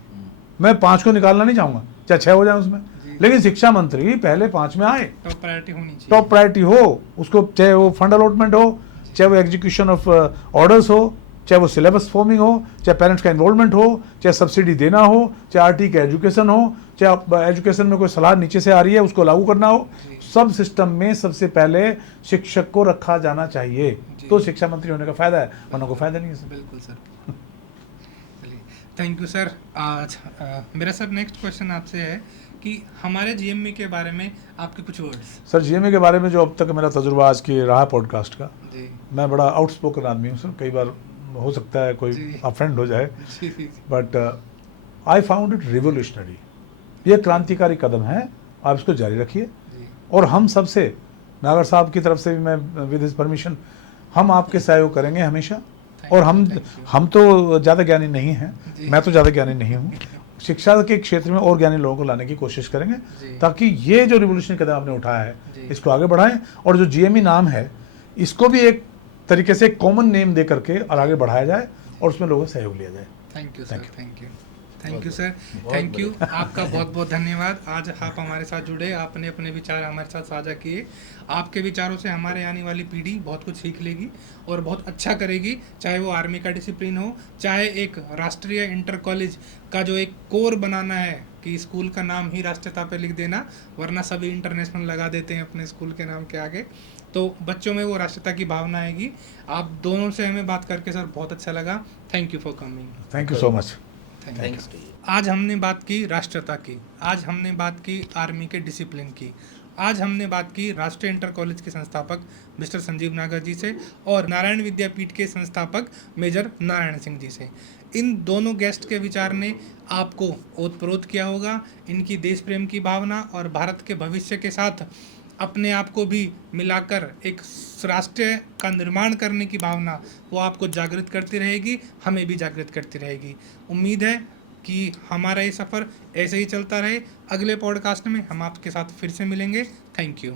मैं 5 को निकालना नहीं चाहूँगा, चाहे 6 हो जाए उसमें, जी। लेकिन शिक्षा मंत्री पहले 5 में आए। टॉप प्रायोरिटी होनी चाहिए। टॉप प्रायोरिटी हो उसको, चाहे वो फंड अलॉटमेंट हो, चाहे वो एग्जीक्यूशन ऑफ ऑर्डर्स हो, चाहे वो सिलेबस फॉर्मिंग हो, चाहे पेरेंट्स का इन्वॉल्वमेंट हो, चाहे सब्सिडी देना हो, चाहे आरटी का एजुकेशन हो, चाहे एजुकेशन में कोई सलाह नीचे से आ रही है उसको लागू करना हो, सब सिस्टम में सबसे पहले शिक्षक को रखा जाना चाहिए। जी। तो शिक्षा मंत्री होने का फायदा है, वरना कोई फायदा नहीं है सर। बिल्कुल सर। चलिए, थैंक यू सर। आज मेरा सर नेक्स्ट क्वेश्चन आपसे है कि हमारे जीएमई के बारे में आपके कुछ वर्ड्स। सर जीएमई के बारे में जो अब तक मेरा तजुर्बा आज की रहा पॉडकास्ट का, जी मैं बड़ा आउटस्पोकन आदमी हूँ सर। कई बार हो सकता है कोई जी। ऑफेंड हो जाए, जी जी but I found it revolutionary. ये क्रांतिकारी कदम है, आप इसको जारी रखिए। जी और हम सबसे, नागर साहब की तरफ से भी मैं विद हिज परमिशन, हम आपके सहयोग करेंगे हमेशा। और हम तो ज़्यादा ज्ञानी नहीं हैं, जी। मैं तो ज़्यादा ज्ञानी नहीं हूँ। शिक्षा के क्षेत्र में और ज्ञानी लोगों को लाने की कोशिश करेंगे, जी। ताकि ये जो रिवोल्यूशनरी कदम आपने उठाया है जी। इसको आगे बढ़ाएं। और जो जीएमई नाम है इसको भी एक तरीके से कॉमन नेम दे करके और आगे बढ़ाया जाए, और उसमें लोगों से सहयोग लिया जाए। Thank you sir. Thank you sir. Thank you, आपका बहुत बहुत धन्यवाद। आज आप हमारे साथ जुड़े, आपने अपने विचार हमारे साथ साझा किए। आपके विचारों से हमारे आने वाली पीढ़ी बहुत कुछ सीख लेगी और बहुत अच्छा करेगी, चाहे वो आर्मी का डिसिप्लिन हो, चाहे एक राष्ट्रीय इंटर कॉलेज का जो एक कोर बनाना है कि स्कूल का नाम ही राष्ट्रीयता पे लिख देना, वरना सभी इंटरनेशनल लगा देते हैं अपने स्कूल के नाम के आगे, तो बच्चों में वो राष्ट्रीयता की भावना आएगी। आप दोनों से हमें बात करके सर बहुत अच्छा लगा। Thank you for coming. Thank you so much. Thanks to you. आज हमने बात की राष्ट्रता की, आज हमने बात की आर्मी के डिसिप्लिन की, आज हमने बात की राष्ट्रीय इंटर कॉलेज के संस्थापक मिस्टर संजीव नागर जी से और नारायण विद्यापीठ के संस्थापक मेजर नारायण सिंह जी से। इन दोनों गेस्ट के विचार ने आपको ओतप्रोत किया होगा। इनकी देश प्रेम की भावना और भारत के भविष्य के साथ अपने आप को भी मिलाकर एक राष्ट्र का निर्माण करने की भावना वो आपको जागृत करती रहेगी, हमें भी जागृत करती रहेगी। उम्मीद है कि हमारा ये सफ़र ऐसे ही चलता रहे। अगले पॉडकास्ट में हम आपके साथ फिर से मिलेंगे। Thank you.